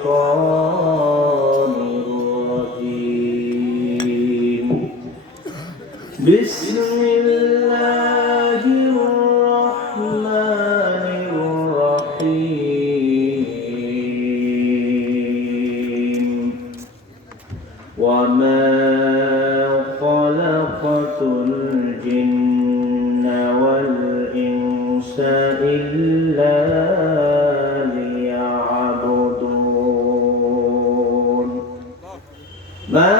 الشيطان الرجيم بسم الله الرحمن الرحيم وما خلقت الجن والإنس إلا ليعبدون ما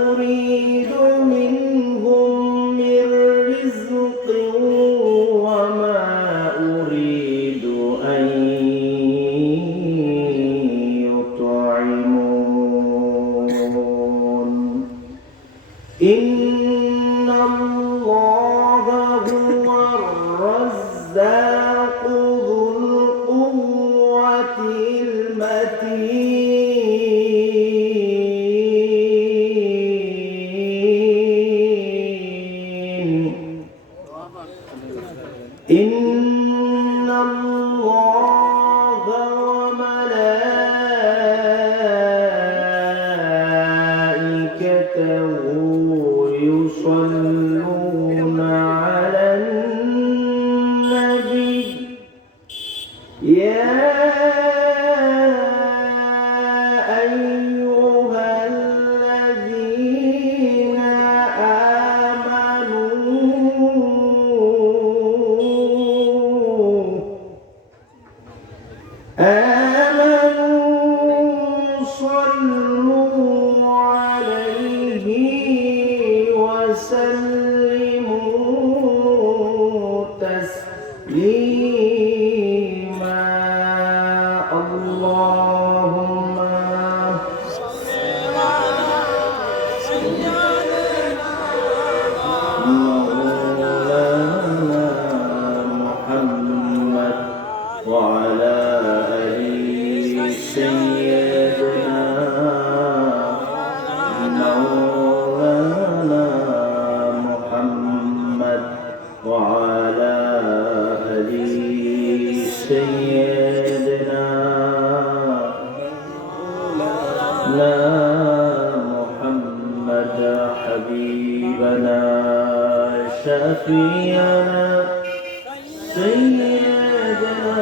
أريد منهم من رزق وما أريد أن يطعمون إن الله هو الرزاق ذو القوة المتين إن الله وملائكته يصلون على النبي يا أيها الذين آمنوا صلوا عليه وسلموا تسليما اللهم مولانا محمد وعلى آل سيدنا مولانا محمد وعلى آل سيدنا محمد حبيبنا شفيعنا سيدنا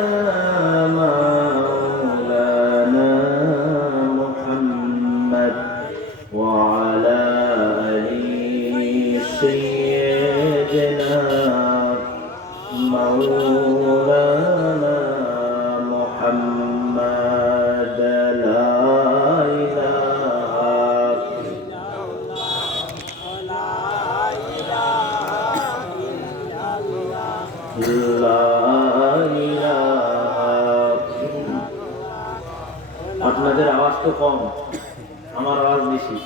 مولانا محمد وعلى آل سيدنا مولانا محمد لا إله আপনাদের আওয়াজ তো কম, আমার আওয়াজ বেশি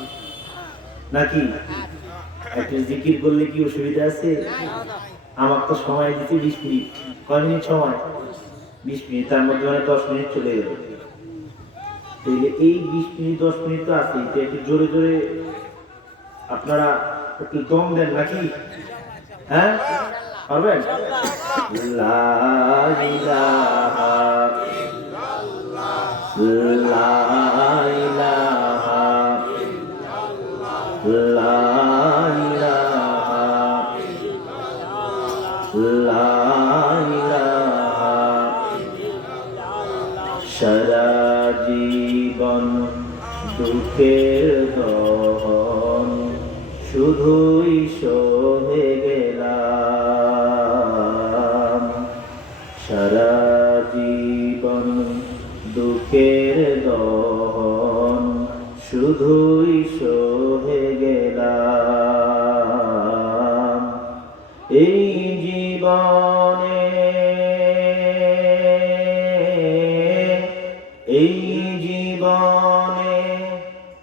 নাকি? একটু জিকির করলে কি অসুবিধা আছে? আমার তো সময় দিতে 20 মিনিট। কয় মিনিট সময়? 20 মিনিট। তার মধ্যে 10 মিনিট চলে গেল। তাহলে এই 20 মিনিট 10 মিনিট তো আছে, একটু জোরে জোরে আপনারা একটু দম দেন নাকি? হ্যাঁ পারবেন? লা ইলাহা লা ইলাহা লা ইলাহা লা ইলাহা সারা জীবন দুঃখের দহন শুধুই সহে গেলাম সারা জীবন দুঃখের দহন শুধুই সহে গেলাম এই জীবনে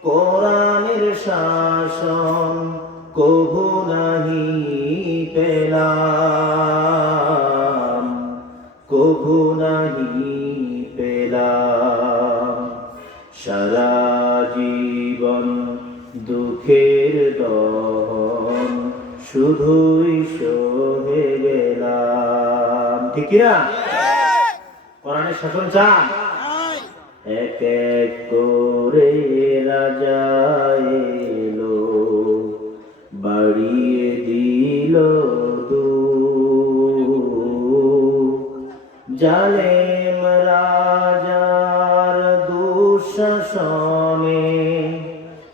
কোরআনের শাসন কভু নাহি পেলাম কভু নাহি পেলাম সারা জীবন দুঃখের দহন শুধুই সহে গেলাম। ঠিক না? কোরআনের শাসন চান? এক এক করে রাজা এলো, বাড়িয়ে দিল জালেম রাজার দুঃশাসনে,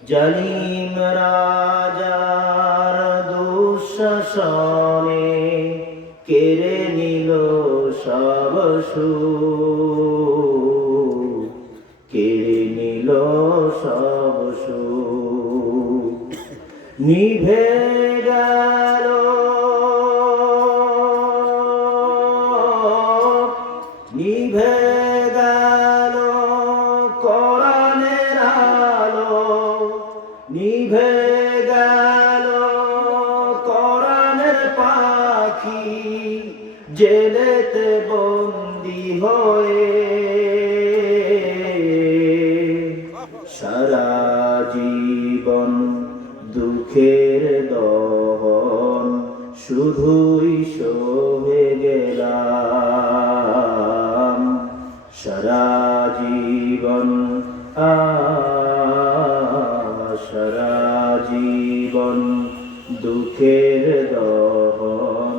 জালিম রাজার দুঃশাসনে কেড়ে নিল সব সুখ, কেড়ে নিল সব সুখ, নিভে গেল নিভে গেল কোরআনের আলো, নিভে গেল কোরআনের পাখি, জেলেতে বন্দী হয়ে সারা জীবন দুঃখের দহন শুধুই সহে গেলাম, সারা জীবন সারা জীবন দুঃখের দহন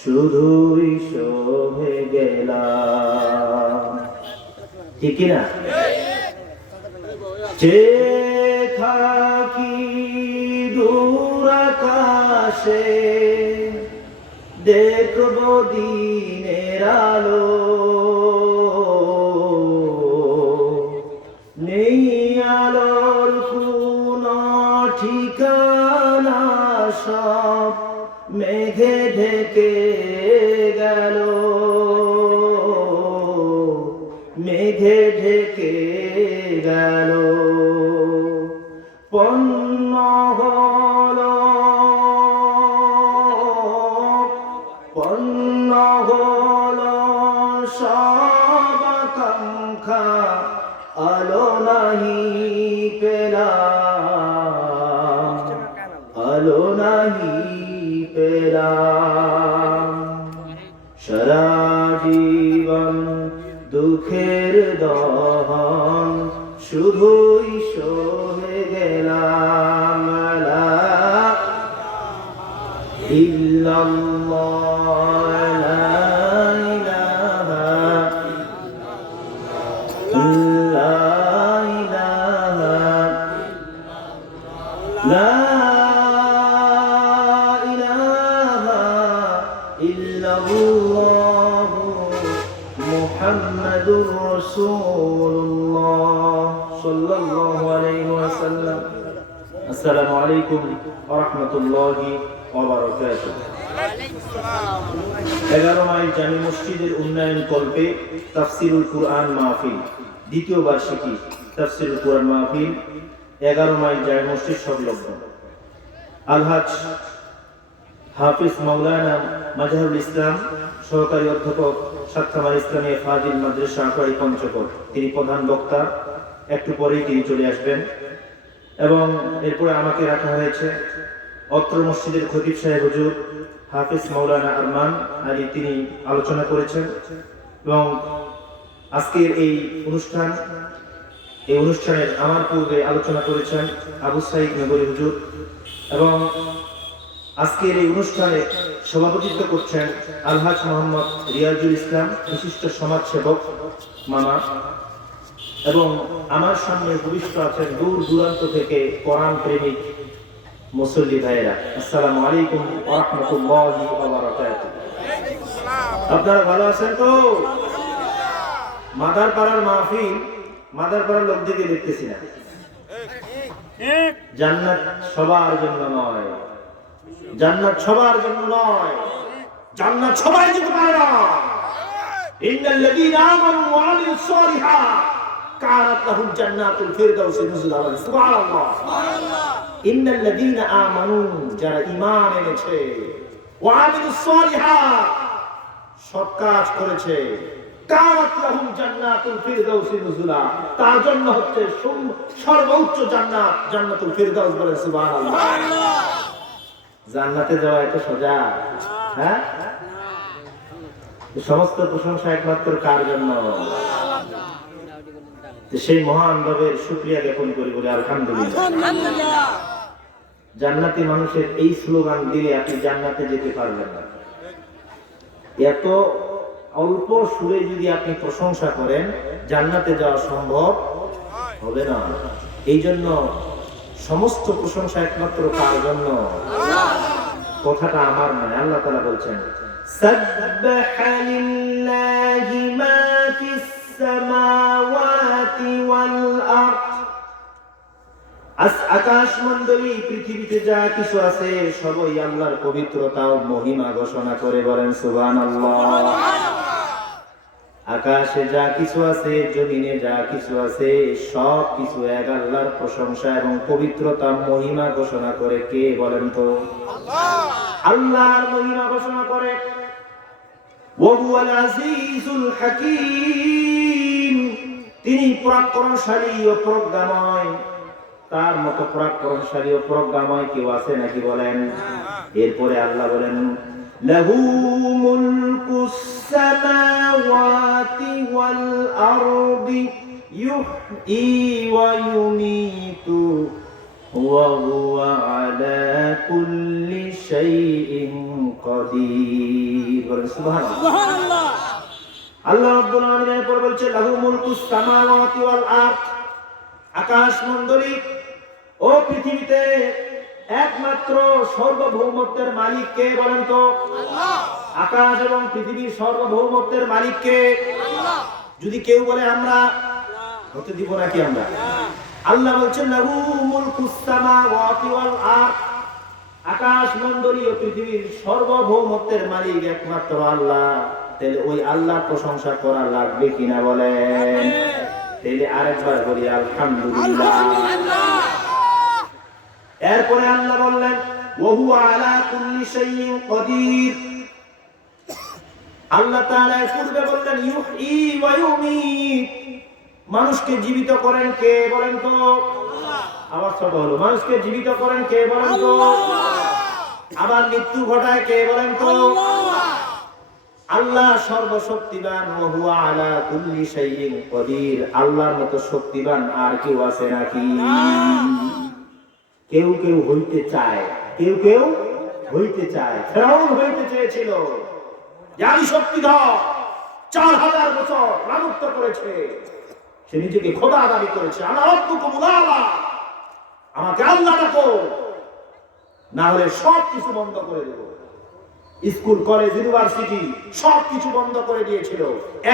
শুধুই সহে গেলাম। ঠিক না? চেয়ে থাকি দূর আকাশে, দেখব দিনের আলো, নেই আলোর কোনো ঠিকানা, সব মেঘে ঢেকে গেল, মেঘে ঢেকে গেল, পণ্য হলো পণ্য হলো সব আকাঙ্ক্ষা, আলো নাহি পেলাম, আলো নাহি পেলাম, সারা জীবন দুঃখের দহন শুধুই সহে গেলাম, লা ইল্লাল্লাহ লা ইলাহা লা ইলাহা ইল্লাল্লাহ মুহাম্মাদুর রাসূলুল্লাহ সাল্লাল্লাহু আলাইহি ওয়াসাল্লাম। আসসালামু আলাইকুম ওয়া রাহমাতুল্লাহি ওয়া বারাকাতুহু। 11 মাইল জামি মসজিদের উন্নয়ন কল্পে তাফসিরুল কুরআন মাহফিল, দ্বিতীয় বার্ষিকী তাফসিরুল কুরআন মাহফিল 11 মাইল জামি মসজিদ সংলগ্ন আলহাজ হাফিজ মাওলানা মাজহারুল ইসলাম সহকারী অধ্যাপক সাতখামার ইসলামিয়া ফাজিল মাদ্রাসা আটোয়ারি পঞ্চগড়, তিনি প্রধান বক্তা। একটু পরেই তিনি চলে আসবেন এবং এরপরে আমাকে রাখা হয়েছে অত্র মসজিদের খতিব সাহেব হুজুর হাফিজ মাওলানা আরমান আলী, তিনি আলোচনা করেছেন এবং আজকের এই অনুষ্ঠানের আমার পূর্বে আলোচনা করেছেন আবু সাইদ নগরী হুজুর এবং আজকের এই অনুষ্ঠানে সভাপতিত্ব করছেন আলহাজ মোহাম্মদ রিয়াজুল ইসলাম, বিশিষ্ট সমাজসেবক মামা, এবং আমার সামনে উপবিষ্ট আছেন দূর দূরান্ত থেকে কোরআন প্রেমিক মুসল্লি ভাইয়েরা। আসসালামু আলাইকুম ওয়া রাহমাতুল্লাহি ওয়া বারাকাতুহু। আপনারা ভালো আছেন তো? মাদারপাড়ার মাহফিল, মাদারপাড়ার লোকদেরকে দেখতেছি না। জান্নাত সবার জন্য নয়, জান্নাত সবার জন্য নয়, জান্নাত সবাই যেতে পারে না। ইন্নাল্লাযীনা আমানু ওয়া আমিলুস সালিহাত কানাত লাহুম জান্নাতুল ফিরদাউসি নুজুলা। সুবহানাল্লাহ, সুবহানাল্লাহ। ইন্নাল্লাযীনা আমানু, যারা ঈমান এনেছে, ওয়া আমিলুস সালিহাত, সৎ কাজ করেছে, কানাত লাহুম জান্নাতুল ফিরদাউসি নুজুলা, তার জন্য হচ্ছে সর্বোচ্চ জান্নাত, জান্নাতুল ফিরদাউস। বলে সুবহানাল্লাহ, সুবহানাল্লাহ। জান্নাতে যাওয়া এত সোজা? হ্যাঁ, সমস্ত প্রশংসা একমাত্র কার জন্য? সেই মহান রবের শুকরিয়া জ্ঞাপন করি, বলি আলহামদুলিল্লাহ। জান্নাতি মানুষের এই স্লোগান দিলে আপনি জান্নাতে যেতে পারবেন না। এত অল্প সুরে যদি আপনি প্রশংসা করেন, জান্নাতে যাওয়া সম্ভব হবে না। এই জন্য সমস্ত প্রশংসা একমাত্র কার জন্য? কথাটা আমার নয়, আল্লাহ তাআলা বলছেন সাব্বাহা লিল্লাহি মা ফিস সামাওয়াতি ওয়াল আরদ। আকাশ মণ্ডলী, পৃথিবীতে যা কিছু আছে সবই আল্লাহর পবিত্রতা ও মহিমা ঘোষণা করে, বলেন সুবহানাল্লাহ। আকাশে যা কিছু আছে, জমিনে যা কিছু আছে, সব কিছু এক আল্লাহর প্রশংসা এবং পবিত্রতা মহিমা ঘোষণা করে। কে বলেন তো? আল্লাহর মহিমা ঘোষণা করে। ওয়া হুয়াল আজিজুল হাকীম, তিনি পরাক্রমশালী ও প্রজ্ঞাময়। তার মতো পরাক্রমশালী ও প্রজ্ঞাময় কেউ আছে নাকি বলেন? এরপরে আল্লাহ বলেন লাহু মুলকুস সামাওয়াতি ওয়াল আরদি ইউহয়ী ওয়া ইউমীতু ওয়া হুয়া আলা কুল্লি শাইইন কাদির। বলেন সুবহানাল্লাহ। আল্লাহ রাব্বুল আলামিন এরপর বলছে লাহু মুলকুস সামাওয়াতি ওয়াল আরদ, আকাশ মণ্ডলী ও পৃথিবীতে একমাত্র সার্বভৌমত্বের মালিক কে বলেন তো? আল্লাহ। আকাশ এবং পৃথিবীর সার্বভৌমত্বের মালিক কে? আল্লাহ। যদি কেউ বলে আমরা হতে দিব নাকি আমরা? আল্লাহ বলছেন লাহু মুলকুস সামাওয়াতি ওয়াল আরদ, আকাশ মণ্ডলী ও পৃথিবীর সার্বভৌমত্বের মালিক একমাত্র আল্লাহ। তাহলে ওই আল্লাহর প্রশংসা করা লাগবে কিনা বলেন? তাহলে আরেকবার বলি আলহামদুলিল্লাহ। এরপরে আল্লাহ বললেন ওয়া হুয়া আলা কুল্লি শাইইন কাদির। আল্লাহ তাআলা পূর্বে বললেন ইউহয়ী ওয়া ইউমীত, মানুষকে জীবিত করেন কে বলেন তো? আল্লাহ। আবার ছোট হলো, মানুষকে জীবিত করেন কে বলেন তো? আবার মৃত্যু ঘটায় কে বলেন তো? আল্লাহ। আল্লাহ সর্বশক্তিমান, ওয়া হুয়া আলা কুল্লি শাইইন কাদির। আল্লাহর মতো শক্তিমান আর কেউ আছে নাকি? কেউ কেউ হইতে চায়, কেউ কেউ হইতে চায়। ফিরআউন হইতে চেয়েছিল, জানি শক্তিধর, 4000 বছর রাজত্ব করেছে। সে নিজেকে খোদা দাবি করেছে, আনা রাব্বুকুমুল আ'লা, আমাকে আল্লাহ ডাকো, না হলে সব কিছু বন্ধ করে দেব। স্কুল কলেজ ইউনিভার্সিটি সবকিছু বন্ধ করে দিয়েছিল।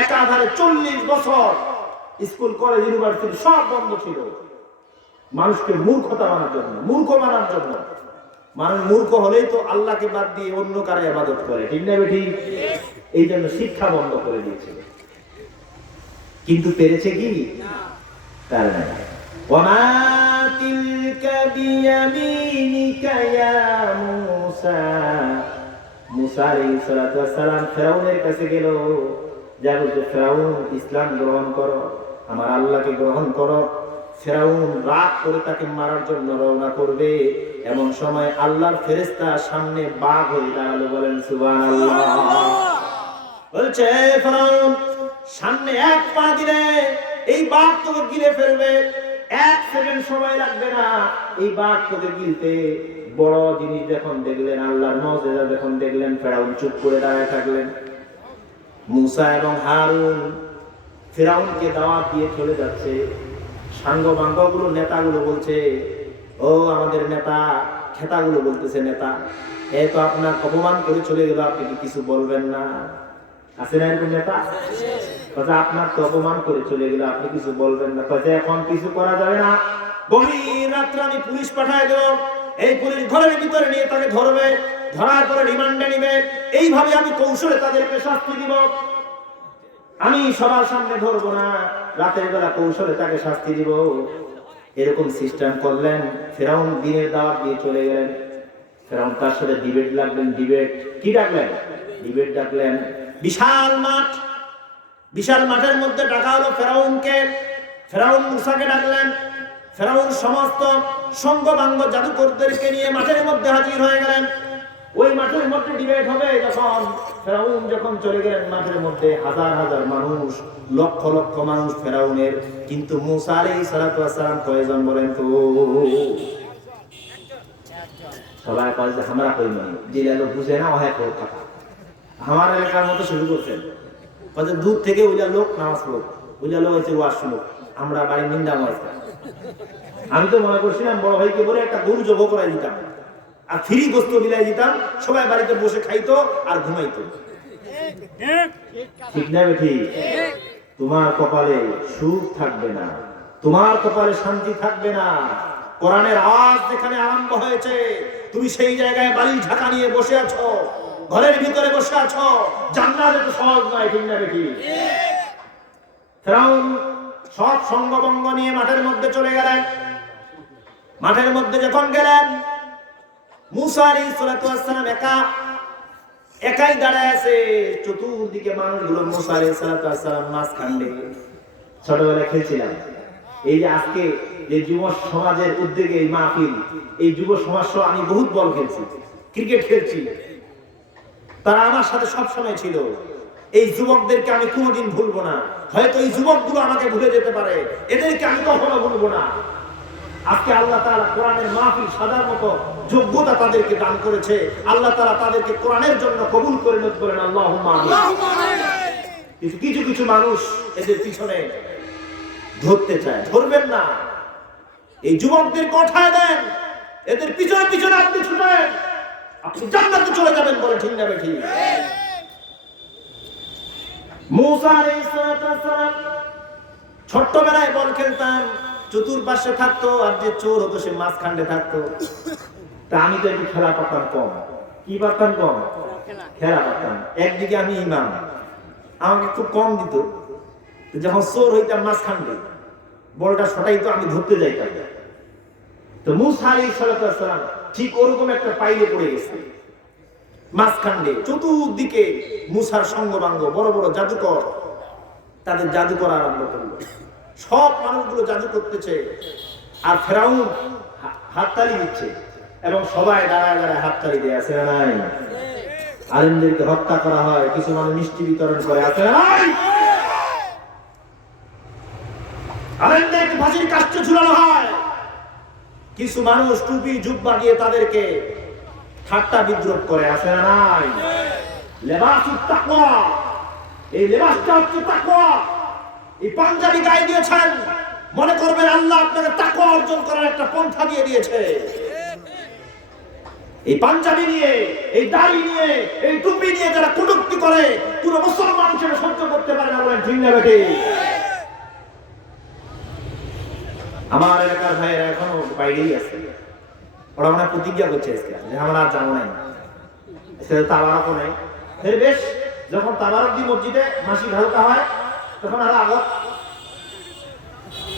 একাধারে 40 বছর স্কুল কলেজ ইউনিভার্সিটি সব বন্ধ ছিল, মানুষকে মূর্খতা বানানোর জন্য, মূর্খ বানানোর জন্য। মানুষ মূর্খ হলেই তো আল্লাহকে বাদ দিয়ে অন্য কারো ইবাদত করে, ঠিক না বেঠি? এই জন্য শিক্ষা বন্ধ করে দিয়েছিল। কিন্তু পেরেছে কি? তার না। ওয়া মা তিলকা বিয়ামিনিকা ইয়া মূসা, মুসা আলাইহিস সালাতু ওয়াস সালাম ফিরআউনের কাছে গেল, যা বলতে ফিরআউন ইসলাম গ্রহণ করো, আমার আল্লাহকে গ্রহণ করো। ফিরআউন রাগ করে তাকে মারার জন্য রওনা করবে, এমন সময় আল্লাহর ফেরেশতা সামনে বাঘ হয়ে দাঁড়ালো, বলেন সুবহানাল্লাহ। বলছে ফিরআউন সামনে এক পা দিলে এই বাঘ তোকে গিলে ফেলবে, 1 সেকেন্ড সময় লাগবে না এই বাঘ তোকে গিলতে। বড় জিনিস যখন দেখলেন, আল্লাহর মুজিজা যখন দেখলেন, ফিরআউন চুপ করে দাঁড়ায় থাকলেন। মুসা এবং হারুন ফিরআউনকে দাওয়াত দিয়ে চলে যাচ্ছে। সাঙ্গপাঙ্গগুলো নেতাগুলো বলছে, ও আমাদের নেতা, খেতাগুলো বলতেছে নেতা, এ তো আপনার অপমান করে চলে গেল, আপনি কি কিছু বলবেন না? আছে না এরকম নেতা? কথা আপনার তো অপমান করে চলে গেল, আপনি কিছু বলবেন না? কথা এখন কিছু করা যাবে না, গভীর রাত্রে আমি পুলিশ পাঠায় দেব, এই পুলিশ ঘরের ভিতরে নিয়ে তাকে ধরবে, ধরার পরে রিমান্ডে নিবে, এইভাবে আমি কৌশলে তাদেরকে শাস্তি দিব। আমি সবার সামনে ধরবো না, রাতের বেলা কৌশলে তাকে শাস্তি দিব। এরকম সিস্টেম করলেন। ফিরআউন দিনের দাওয়াত দিয়ে চলে গেলেন। ফিরআউন তার সাথে ডিবেট লাগলেন। ডিবেট কি ডাকলেন? ডিবেট ডাকলেন। বিশাল মাঠ, বিশাল মাঠের মধ্যে ডাকা হলো ফিরআউনকে। ফিরআউন মুসাকে ডাকলেন। ফিরআউন সমস্ত সঙ্গবাঙ্গ জাদুকরদেরকে নিয়ে মাঠের মধ্যে হাজির হয়ে গেলেন। ওই মাঠের মধ্যে ডিবেট হবে যখন ফেরাউন যখন চলে গেলেন মাঠের মধ্যে, হাজার হাজার মানুষ, লক্ষ লক্ষ মানুষ ফেরাউনের, কিন্তু মূসা আলাইহিস সালাতু ওয়াস সালাম কয়জন বলেন তো? সবাই কয় যে আমরা কই না, যে লোক বুঝে না ওহে কই কথা আমার এলাকার মতো শুরু করছেন। কত দূর থেকে ওইলা লোক নামাজ পড়ো, ওইলা লোক হচ্ছে ওয়াজ শুনো, আমরা বাড়ি নিন্দা ওয়াজ। আমি তো মনে করছিলাম বড় ভাইকে বলে একটা গরু জব করাই দিতাম আর ফ্রি গোস্ত বিলাই দিতাম, সবাই বাড়িতে বসে খাইতো আর ঘুমাইতো। ঠিক না বেঠি? তোমার কপালে সুখ থাকবে না, তোমার কপালে শান্তি থাকবে না। কোরআনের আওয়াজ যেখানে আরম্ভ হয়েছে, তুমি সেই জায়গায় বালিশ ঢাকা নিয়ে বসে আছো, ঘরের ভিতরে বসে আছো। জান্নাত এত সহজ নয়। ঠিক না বেঠি? ফেরাউন সব সঙ্গবঙ্গ নিয়ে মাঠের মধ্যে চলে গেলেন। মাঠের মধ্যে যখন গেলেন, মূসা আলাইহিস সালাতু ওয়াস সালাম একাই দাঁড়ায় আছে, চতুর্দিকে মানুষগুলো। মূসা আলাইহিস সালাতু ওয়াস সালাম মাঝখানে। ছোটবেলায় খেলছিলাম, এই যে আজকে যে যুব সমাজের উদ্যোগে এই মাহফিল, এই যুব সমাজ সহ আমি বহুত বল খেলছি, ক্রিকেট খেলছি, তারা আমার সাথে সব সময় ছিল। এই যুবকদেরকে আমি কোনোদিন ভুলবো না। হয়তো এই যুবকগুলো আমাকে ভুলে যেতে পারে, এদেরকে আমি কখনো ভুলবো না। আজকে আল্লাহ তাআলা কোরআনের মাহফিল সাজার মতো যোগ্যতা তাদেরকে দান করেছে। আল্লাহ তাআলা তাদেরকে কোরআনের জন্য কবুল করে নিতে বলেন আল্লাহুম্মা আমিন। কিছু কিছু মানুষ এদের পিছনে ধরতে চায়, ধরবেন না। এই যুবকদের কোথায় দেন, এদের পিছনে পিছনে আপনি ছুটেন, আপনি জান্নাতে চলে যাবেন। বলে ঠিক না বেঠি? মূসা আলাইহিস সালাম ছোট্টবেলায় বল খেলতাম, চতুর্পাশে থাকতো, আর যে চোর হতো সে মাঝখানে থাকতো। তা আমি তো একটু খেলা পারতাম কম। কি পারতাম কম? খেলা পারতাম। একদিকে আমি ইমাম, আমাকে খুব কম দিত। যখন চোর হইতাম মাঝখানে, বলটা সটাইতো, আমি ধরতে যাইতাম। তো মূসা আলাইহিস সালাম ঠিক ওরকম একটা পাইলে পড়ে গেছে মাঝখানে। চতুর্দিকে মূসার সঙ্গবাঙ্গ, বড় বড় জাদুকর, তাদের জাদু করা আরম্ভ করলো। সব মানুষগুলো জাদু করতেছে, আর ফেরাউন হাততালি দিচ্ছে, এবং সবাই দাঁড়ায় দাঁড়ায় হাততালি দিয়ে। আছে না নাই? আলেমদেরকে হত্যা করা হয়, কিছু মানুষ মিষ্টি বিতরণ করে। আছে না নাই? আলেমদেরকে ফাঁসির কাস্টে ঝুলানো হয়, কিছু মানুষ টুপি জুব্বা দিয়ে তাদেরকে ঠাট্টা বিদ্রোহ করে। আছে না নাই? লেবাসুত তাকওয়া, এই লেবাসটা হচ্ছে তাকওয়া। এই পাঞ্জাবি গায়ে দিয়েছেন, মনে করবেন আল্লাহ আপনাকে তাকওয়া অর্জন করার একটা পন্থা দিয়ে দিয়েছে। এই পাঞ্জাবি নিয়ে, এই দাড়ি নিয়ে, এই টুপি নিয়ে যারা কটূক্তি করে, কোন মুসলমান সেটা সহ্য করতে পারে না। বলেন ঠিক না বেঠি? আমার এলাকার ভাইয়েরা এখনো বাইরেই আছে, ওরা মনে প্রতিজ্ঞা করছে যে আমরা আর যাবো নাই। তাবারকও নাই। বেশ, যখন তাবারক দি মসজিদে মাসিক হালকা হয়, তখন আরো আগত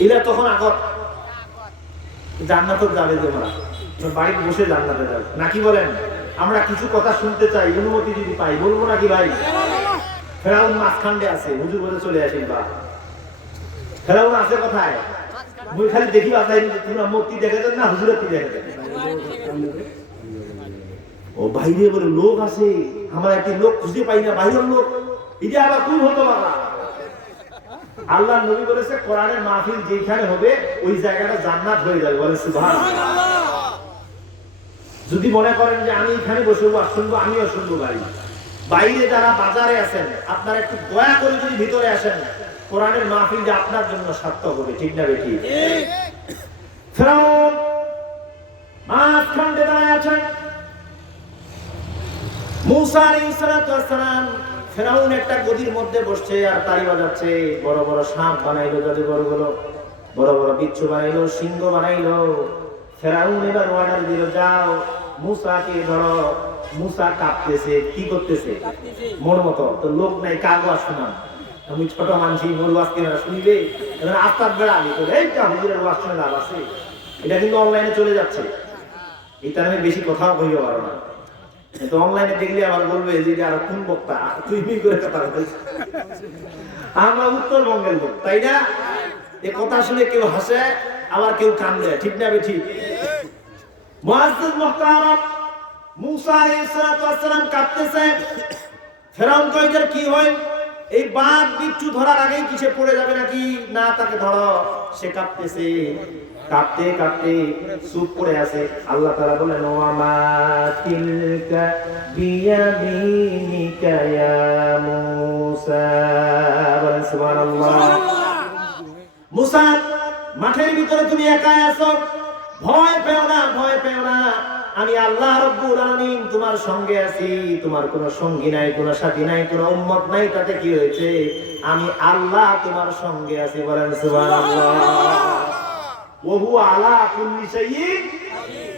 এরা, তখন আগত জান্নাতে যাবে। যে ওরা বাড়িতে বসে জান্নাতে যাবে নাকি? বলেন, আমরা কিছু কথা শুনতে চাই, অনুমতি যদি পাই বলবো নাকি ভাই? ফেরাউন মাঝখানে আছে, হুজুর বলে চলে আসেন। বা ফেরাউন আছে কোথায়? মুই খালি দেখি বাতাই, তোমরা মূর্তি দেখেছেন না, হুজুরের কি দেখেছেন? ও বাইরে বলে লোক আছে, আমরা একটি লোক খুঁজে পাই না, বাইরের লোক। এটা আবার কোন হতো বাবা? আল্লাহ নবী বলেছে কোরআনের মাহফিল যেখানে হবে ওই জায়গাটা জান্নাত হয়ে যাবে। বলে সুবহানাল্লাহ। যদি মনে করেন যে আমি এখানে বসে শুনবো, আমিও শুনবো। বাইরে যারা বাজারে আছেন, আপনারা একটু দয়া করে যদি ভিতরে আসেন, কোরআনের মাহফিল যে আপনার জন্য সার্থক হবে। ঠিক না বেঠি? ফেরাউন মাঝখানে দাঁড়ায় আছেন। মূসা আলাইহিস সালাম, ফেরাউন একটা গদির মধ্যে বসছে আর তালি বাজাচ্ছে। বড় বড় সাপ বানাইলো, জাদুঘরগুলো বড় বড় বিচ্ছু বানাইলো, সিংহ বানাইলো। ফেরাউন এবার অর্ডার দিল, যাও মূসাকে ধরো। মূসা কাঁপতেছে, কি করতেছে? মোর মতো তো লোক নাই, কাগজ শোনান। আমি ছোট মানছি, মোর ওয়াজ কেনা শুনিবে, এবার আস্তার বেড়া আমি তো এইটা হুজুরের ওয়াজ শুনে লাভ আছে। এটা কিন্তু অনলাইনে চলে যাচ্ছে, এটা আমি বেশি কথাও কইতে পারো না। তো অনলাইনে দেখলে আবার বলবে যে আর কোন বক্তা তুই করে কথা বলছিস। আমরা উত্তরবঙ্গের লোক, তাই না? এই কথা শুনে কেউ হাসে, আবার কেউ কান্দে। ঠিক না বেঠি? মুআজ্জিজ মুহতারাম, মুসা আলাইহিস সালাম কাঁপতেছে। ফেরাউন কইদের কি হয়, এই বাঘ বিচ্ছু ধরার আগেই কিসে পড়ে যাবে নাকি, না তাকে ধরো। সে কাঁপতেছে, কাঁপতে কাঁপতে চুপ করে আছে। আল্লাহ তাআলা বলেন, ওয়া মা তিলকা বিয়ামিনিকা ইয়া মুসা। বলেন সুবহানাল্লাহ। মুসা, মাঠের ভিতরে তুমি একাই আছো, ভয় পেও না, ভয় পেও না। আমি আল্লাহ রাব্বুল আলামিন তোমার সঙ্গে আছি। তোমার কোনো সঙ্গী নাই, কোনো সাথী নাই, কোনো উম্মত নাই, তাতে কি হয়েছে? আমি আল্লাহ তোমার সঙ্গে আছি। বলেন সুবহানাল্লাহ। ওয়া হুয়া আলা কুল্লি শাইইন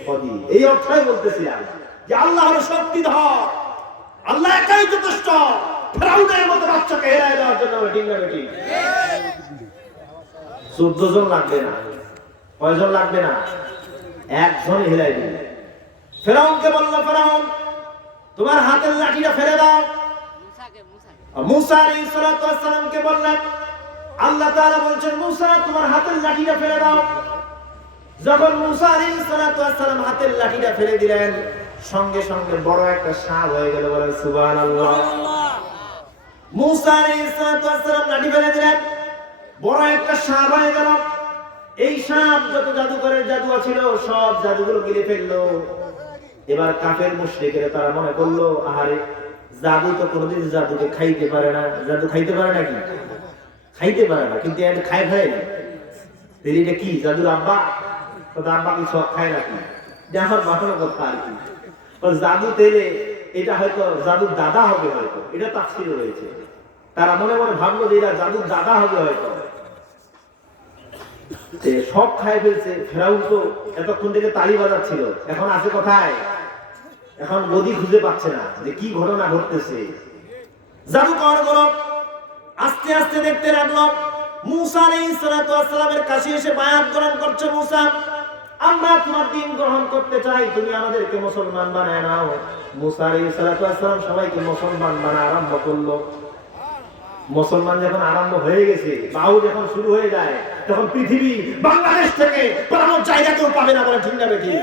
কাদির। এই অর্থই বলতেছিলাম যে আল্লাহ হলো শক্তিধর, আল্লাহ একাই যথেষ্ট ফেরাউনের মতো বাচ্চাকে হেরায় দেওয়ার জন্য। ঠিক না বেটি? 14 জন লাগবে না, কয়জন লাগবে না? একজন হেরাই দিবে। ফেরাউনকে বলল, ফেরাউন তোমার হাতের লাঠিটা ফেলে দাও। মুসা আলাইহিস সালামকে বললেন, আল্লাহ তাআলা বলছেন, মুসা তোমার হাতের লাঠিটা ফেলে দাও। যখন মুসা আলাইহিস সালাম হাতের লাঠিটা ফেলে দিলেন, সঙ্গে সঙ্গে বড় একটা সাপ হয়ে গেল। বলেন সুবহানাল্লাহ। মুসা আলাইহিস সালাম লাঠি ফেলে দিলেন, বড় একটা সাপ হয়ে গেল। এই সাপ যত জাদুকরের জাদু ছিল সব জাদুগুলো গিলে ফেললো। এবার কাফের মুশরিকেরা তারা মনে করলো, আহারে জাদু তো কোনোদিন জাদুকে খাইতে পারে না। জাদু খাইতে পারে নাকি? খাইতে পারে না, কিন্তু এটা খায় খায় না। এটা কি জাদুর আব্বা? আব্বা কি সব খায় নাকি? আমার মাথার কথা আর কি। জাদু তেলে এটা হয়তো জাদুর দাদা হবে, হয়তো এটা তাফসীর রয়েছে। তারা মনে মনে ভাবলো যে এরা জাদুর দাদা হবে হয়তো। সব খায় ফেলছে। ফেরাউন তো এতক্ষণ থেকে তালি বাজাচ্ছিল, এখন আছে কোথায়? এখন গদি খুঁজে পাচ্ছে না যে কি ঘটনা ঘটতেছে। জাদুকর গুলো আস্তে আস্তে দেখতে লাগলো মুসা আলাইহিস সালামের কাছে এসে বায়াত গ্রহণ করছে। মুসা, আমরা তোমার দিন গ্রহণ করতে চাই, তুমি আমাদেরকে মুসলমান বানায় নাও। মুসা আলাইহিস সালাম সবাইকে মুসলমান বানায় আরম্ভ করলো। মুসলমান যখন আরম্ভ হয়ে গেছে, বাউ যখন শুরু হয়ে যায়, তখন পৃথিবী বাংলাদেশ থেকে কোনো জায়গা কেউ পাবে না। বলে ঠিক না বেঠিক?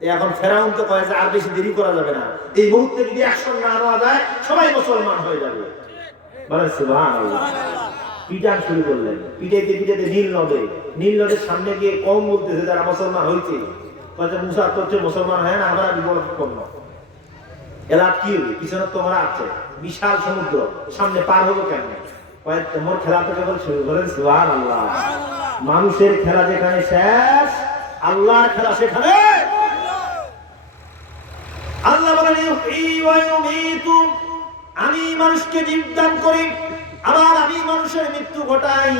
এখন ফেরাউন তো কয়েছে আর বেশি দেরি করা যাবে না, এই মুহূর্তে যদি অ্যাকশন না নেওয়া যায় সবাই মুসলমান হয়ে যাবে। বলে সুবহানাল্লাহ। পিটান শুরু করলেন, পিটাইতে পিটাইতে নীল নদের সামনে গিয়ে কম বলতেছে যারা মুসলমান হয়েছে, মুসা তো মুসলমান হয় না, আমরা বিপদ করবো। এলাপ কি হবে? পিছনে তোমরা আছে বিশাল সমুদ্র, সামনে পার হবো কেমন? তোমার খেলা তো কেবল শুরু করেন। সুবহানাল্লাহ। মানুষের খেলা যেখানে শেষ, আল্লাহর খেলা সেখানে। আল্লাহ বলেন, আমি মানুষকে জীবদান করি, আবার আমি মানুষের মৃত্যু ঘটাই।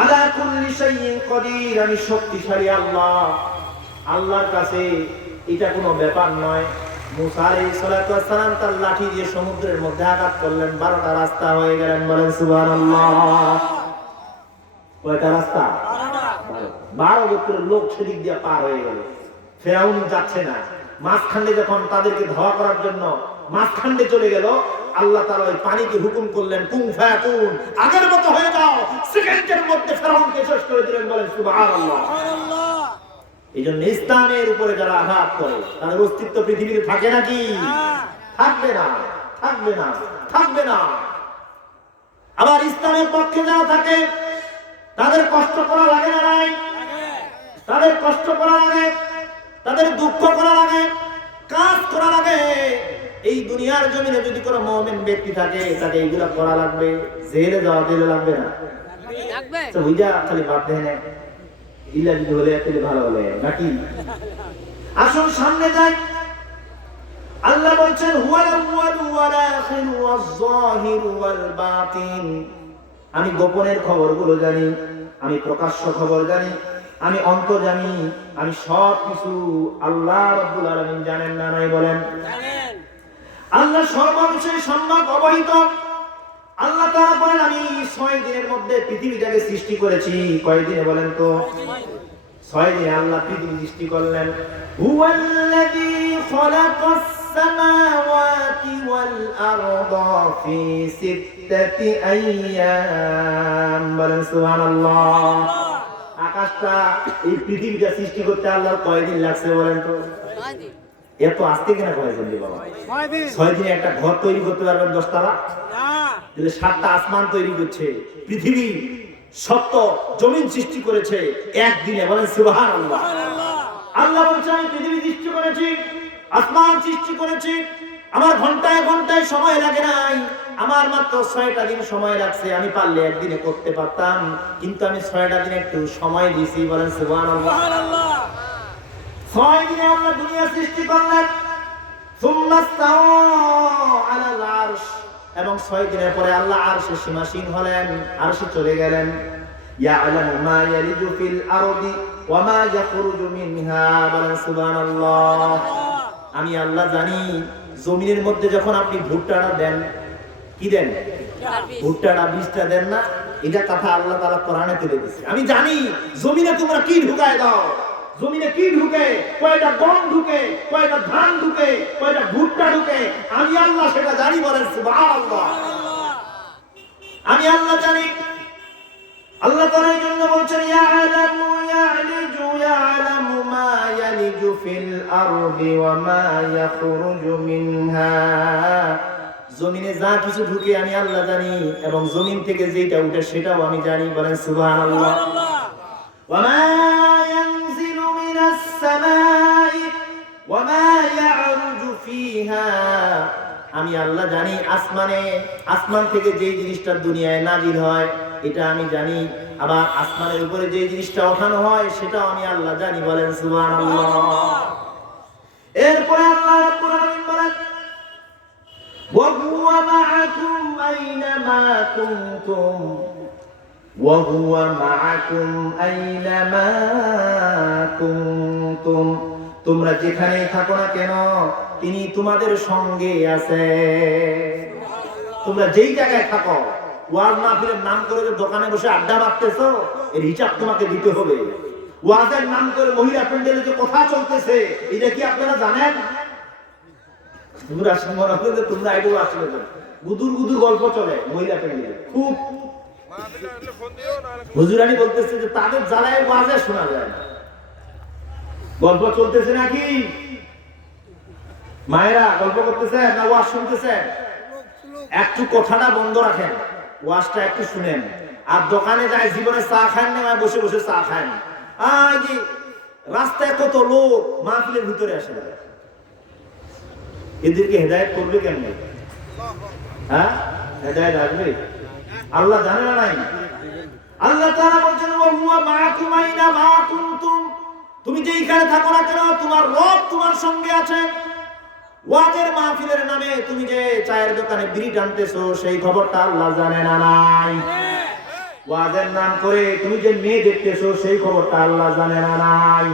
আলা কুল্লি শাইইন কাদির। আমি শক্তিশালী আল্লাহ। আল্লাহর কাছে এটা কোনো ব্যাপার নয়। মুসা আলাইহিস সালাম তার লাঠি দিয়ে সমুদ্রের মধ্যে আঘাত করলেন, 12টা রাস্তা হয়ে গেলেন। বলেন সুবহানাল্লাহ। কয়টা রাস্তা? 12 গোত্রের লোক সেদিক দিয়ে পার হয়ে গেল। ফেরাউন যাচ্ছে না, মাঝখানে যখন তাদেরকে ধাওয়া করার জন্য মাঝখানে চলে গেল, আল্লাহ তাআলা ওই পানিকে হুকুম করলেন, কুন ফায়াকুন, আগের মতো হয়ে যাও। সেকেন্ডের মধ্যে ফেরাউনকে শেষ করে দিলেন। বলেন সুবহানাল্লাহ। এইজন্য ইসলামের উপরে যারা আঘাত করে তাদের অস্তিত্ব পৃথিবীতে থাকে নাকি? থাকবে না, থাকবে না, থাকবে না। আবার ইসলামের পক্ষে যারা থাকে তাদের কষ্ট করা লাগে না? নাই, তাদের কষ্ট করা লাগে, তাদের দুঃখ করা লাগে, কাজ করা লাগে। এই দুনিয়ার জমিনে যদি কোনো মুমিন ব্যক্তি থাকে তাকে এইগুলা করা লাগবে। জেলে যাওয়া দিলে লাগবে না? লাগবে। তো বুঝা খালি বাদ দেয় না, ইলা যদি হলে তাহলে ভালো হলে নাকি? আসুন সামনে যাই। আল্লাহ বলছেন, হুয়াল আউয়ালু ওয়াল আখিরু ওয়াজ যাহিরু ওয়াল বাতিন। আমি গোপনের খবরগুলো জানি, আমি প্রকাশ্য খবর জানি, আমি অন্তর জানি, আমি সব কিছু আল্লাহ রাব্বুল আলামিন জানেন না নাই? বলেন জানেন। আল্লাহ সর্ববিষয়ে সম্যক অবহিত। আল্লাহ তাআলা বলেন, আমি 6 দিনের মধ্যে পৃথিবীটাকে সৃষ্টি করেছি। কয় দিনে বলেন তো? 6 দিনে আল্লাহ পৃথিবী সৃষ্টি করলেন। হুয়াল্লাযী খালাকাস সামাওয়াতি ওয়াল আরদা ফি 6 আইয়াম। বলেন সুবহানাল্লাহ। আকাশটা এই পৃথিবীটা সৃষ্টি করতে আল্লাহর কয়দিন লাগছে বলেন তো? এত আস্তে কেন কয়েছেন বাবা? 6 দিনে একটা ঘর তৈরি করতে পারবেন 10 তলা? তাহলে 7টা আসমান তৈরি করছে, পৃথিবী সপ্ত জমিন সৃষ্টি করেছে একদিনে, বলেন সুবহানাল্লাহ। আল্লাহ বলছে আমি পৃথিবী সৃষ্টি করেছি, আসমান সৃষ্টি করেছি, আমার ঘন্টায় ঘন্টায় সময় লাগে নাই, আমার মাত্র 6টা দিন সময় লাগছে। আমি পারলে একদিনে করতে পারতাম, কিন্তু আমি 6টা দিন একটু সময় দিয়েছি, বলেন সুবহানাল্লাহ। 6 দিনে আল্লাহ দুনিয়া সৃষ্টি করলেন, সুম্মাস্তাওয়া আলাল আরশ, এবং 6 দিনের পরে আল্লাহ আরশে সীমাসীন হলেন, আরশে চলে গেলেন। ইয়ালামু মা ইয়ালিজু ফিল আরদি ওয়া মা ইয়াখরুজু মিনহা, বলেন সুবহানাল্লাহ। আমি আল্লাহ জানি জমিনের মধ্যে যখন আপনি ভুট্টাটা দেন, কি দেন? ভুট্টাটা বীজটা দেন না, এটা কথা আল্লাহ তাআলা কোরআনে তুলে দিয়েছে। আমি জানি জমিনে তোমরা কি ঢুকায় দাও, জমিনে কি ঢুকে, কয়টা গম ঢুকে, কয়টা ধান ঢুকে, কয়টা ভুট্টা ঢুকে, আমি আল্লাহ সেটা জানি, বলেন সুবহানাল্লাহ। আমি আল্লাহ জানি। আল্লাহ তাআলা এই জন্য বলছেন ইয়ালামু ইয়ালামু মা ইয়ালিজু ফিল আরদি ওয়া মা ইয়াখরুজু মিনহা, জমিনে যা কিছু ঢুকে আমি আল্লাহ জানি, এবং জমিন থেকে যেটা উঠে সেটাও আমি জানি, বলেন সুবহানাল্লাহ। ওয়া মা ইয়ানজিলু মিনাস সামাই ওয়া মা ইয়ারুজু ফিহা, আমি আল্লাহ জানি আসমান থেকে যে জিনিসটা দুনিয়ায় নাজিল হয় এটা আমি জানি, আবার আসমানের উপরে যে জিনিসটা ওঠানো হয় সেটাও আমি আল্লাহ জানি, বলেন সুবহানাল্লাহ। এরপরে আল্লাহ রাব্বুল আলামিন বলেন ওয়া হুয়া মাআকুম আইনামা কুনতুম, ওয়া হুয়া মাআকুম আইনামা কুনতুম, তোমরা যেখানেই থাকো না কেন তিনি তোমাদের সঙ্গে আছে। তোমরা যেই জায়গায় থাকো, ওয়াজ মাহফিলের নাম করে যে দোকানে বসে আড্ডা মারতেছো, এর হিসাব তোমাকে দিতে হবে। ওয়াজের নাম করে মহিলা প্যান্ডেলে যে কথা চলতেছে, এটা কি আপনারা জানেন? তোমরা আইডল আসলে গুদুর গুদুর গল্প চলে মহিলা প্যান্ডেলে খুব। হুজুরানি বলতেছে যে তাদের জ্বালায় ওয়াজে শোনা যায় না, গল্প চলতেছে নাকি? মায়েরা গল্প করতেছে না ওয়াজ শুনতেছে? একটু কথাটা বন্ধ রাখেন, ওয়াজটা একটু শুনেন। আর দোকানে যায় জীবনে চা খান না, বসে বসে চা খান। যে রাস্তায় কত লোক মাহফিলের ভিতরে আসে, এদেরকে হেদায়েত করবে কেমনে? হ্যাঁ, হেদায়েত আসবে? আল্লাহ জানে না নাই? আল্লাহ তাআলা বলেন ওয়া হুয়া মাআকুম আইনা মা কুনতুম, তুমি যেইখানে থাকো না কেন তোমার রব তোমার সঙ্গে আছে। ওয়াজের মাহফিলের নামে তুমি যে চায়ের দোকানে বিড়ি টানতেছো সেই খবরটা আল্লাহ জানে না নাই? ওয়াজের নাম করে তুমি যে মেয়ে দেখতেছো সেই খবরটা আল্লাহ জানে না নাই?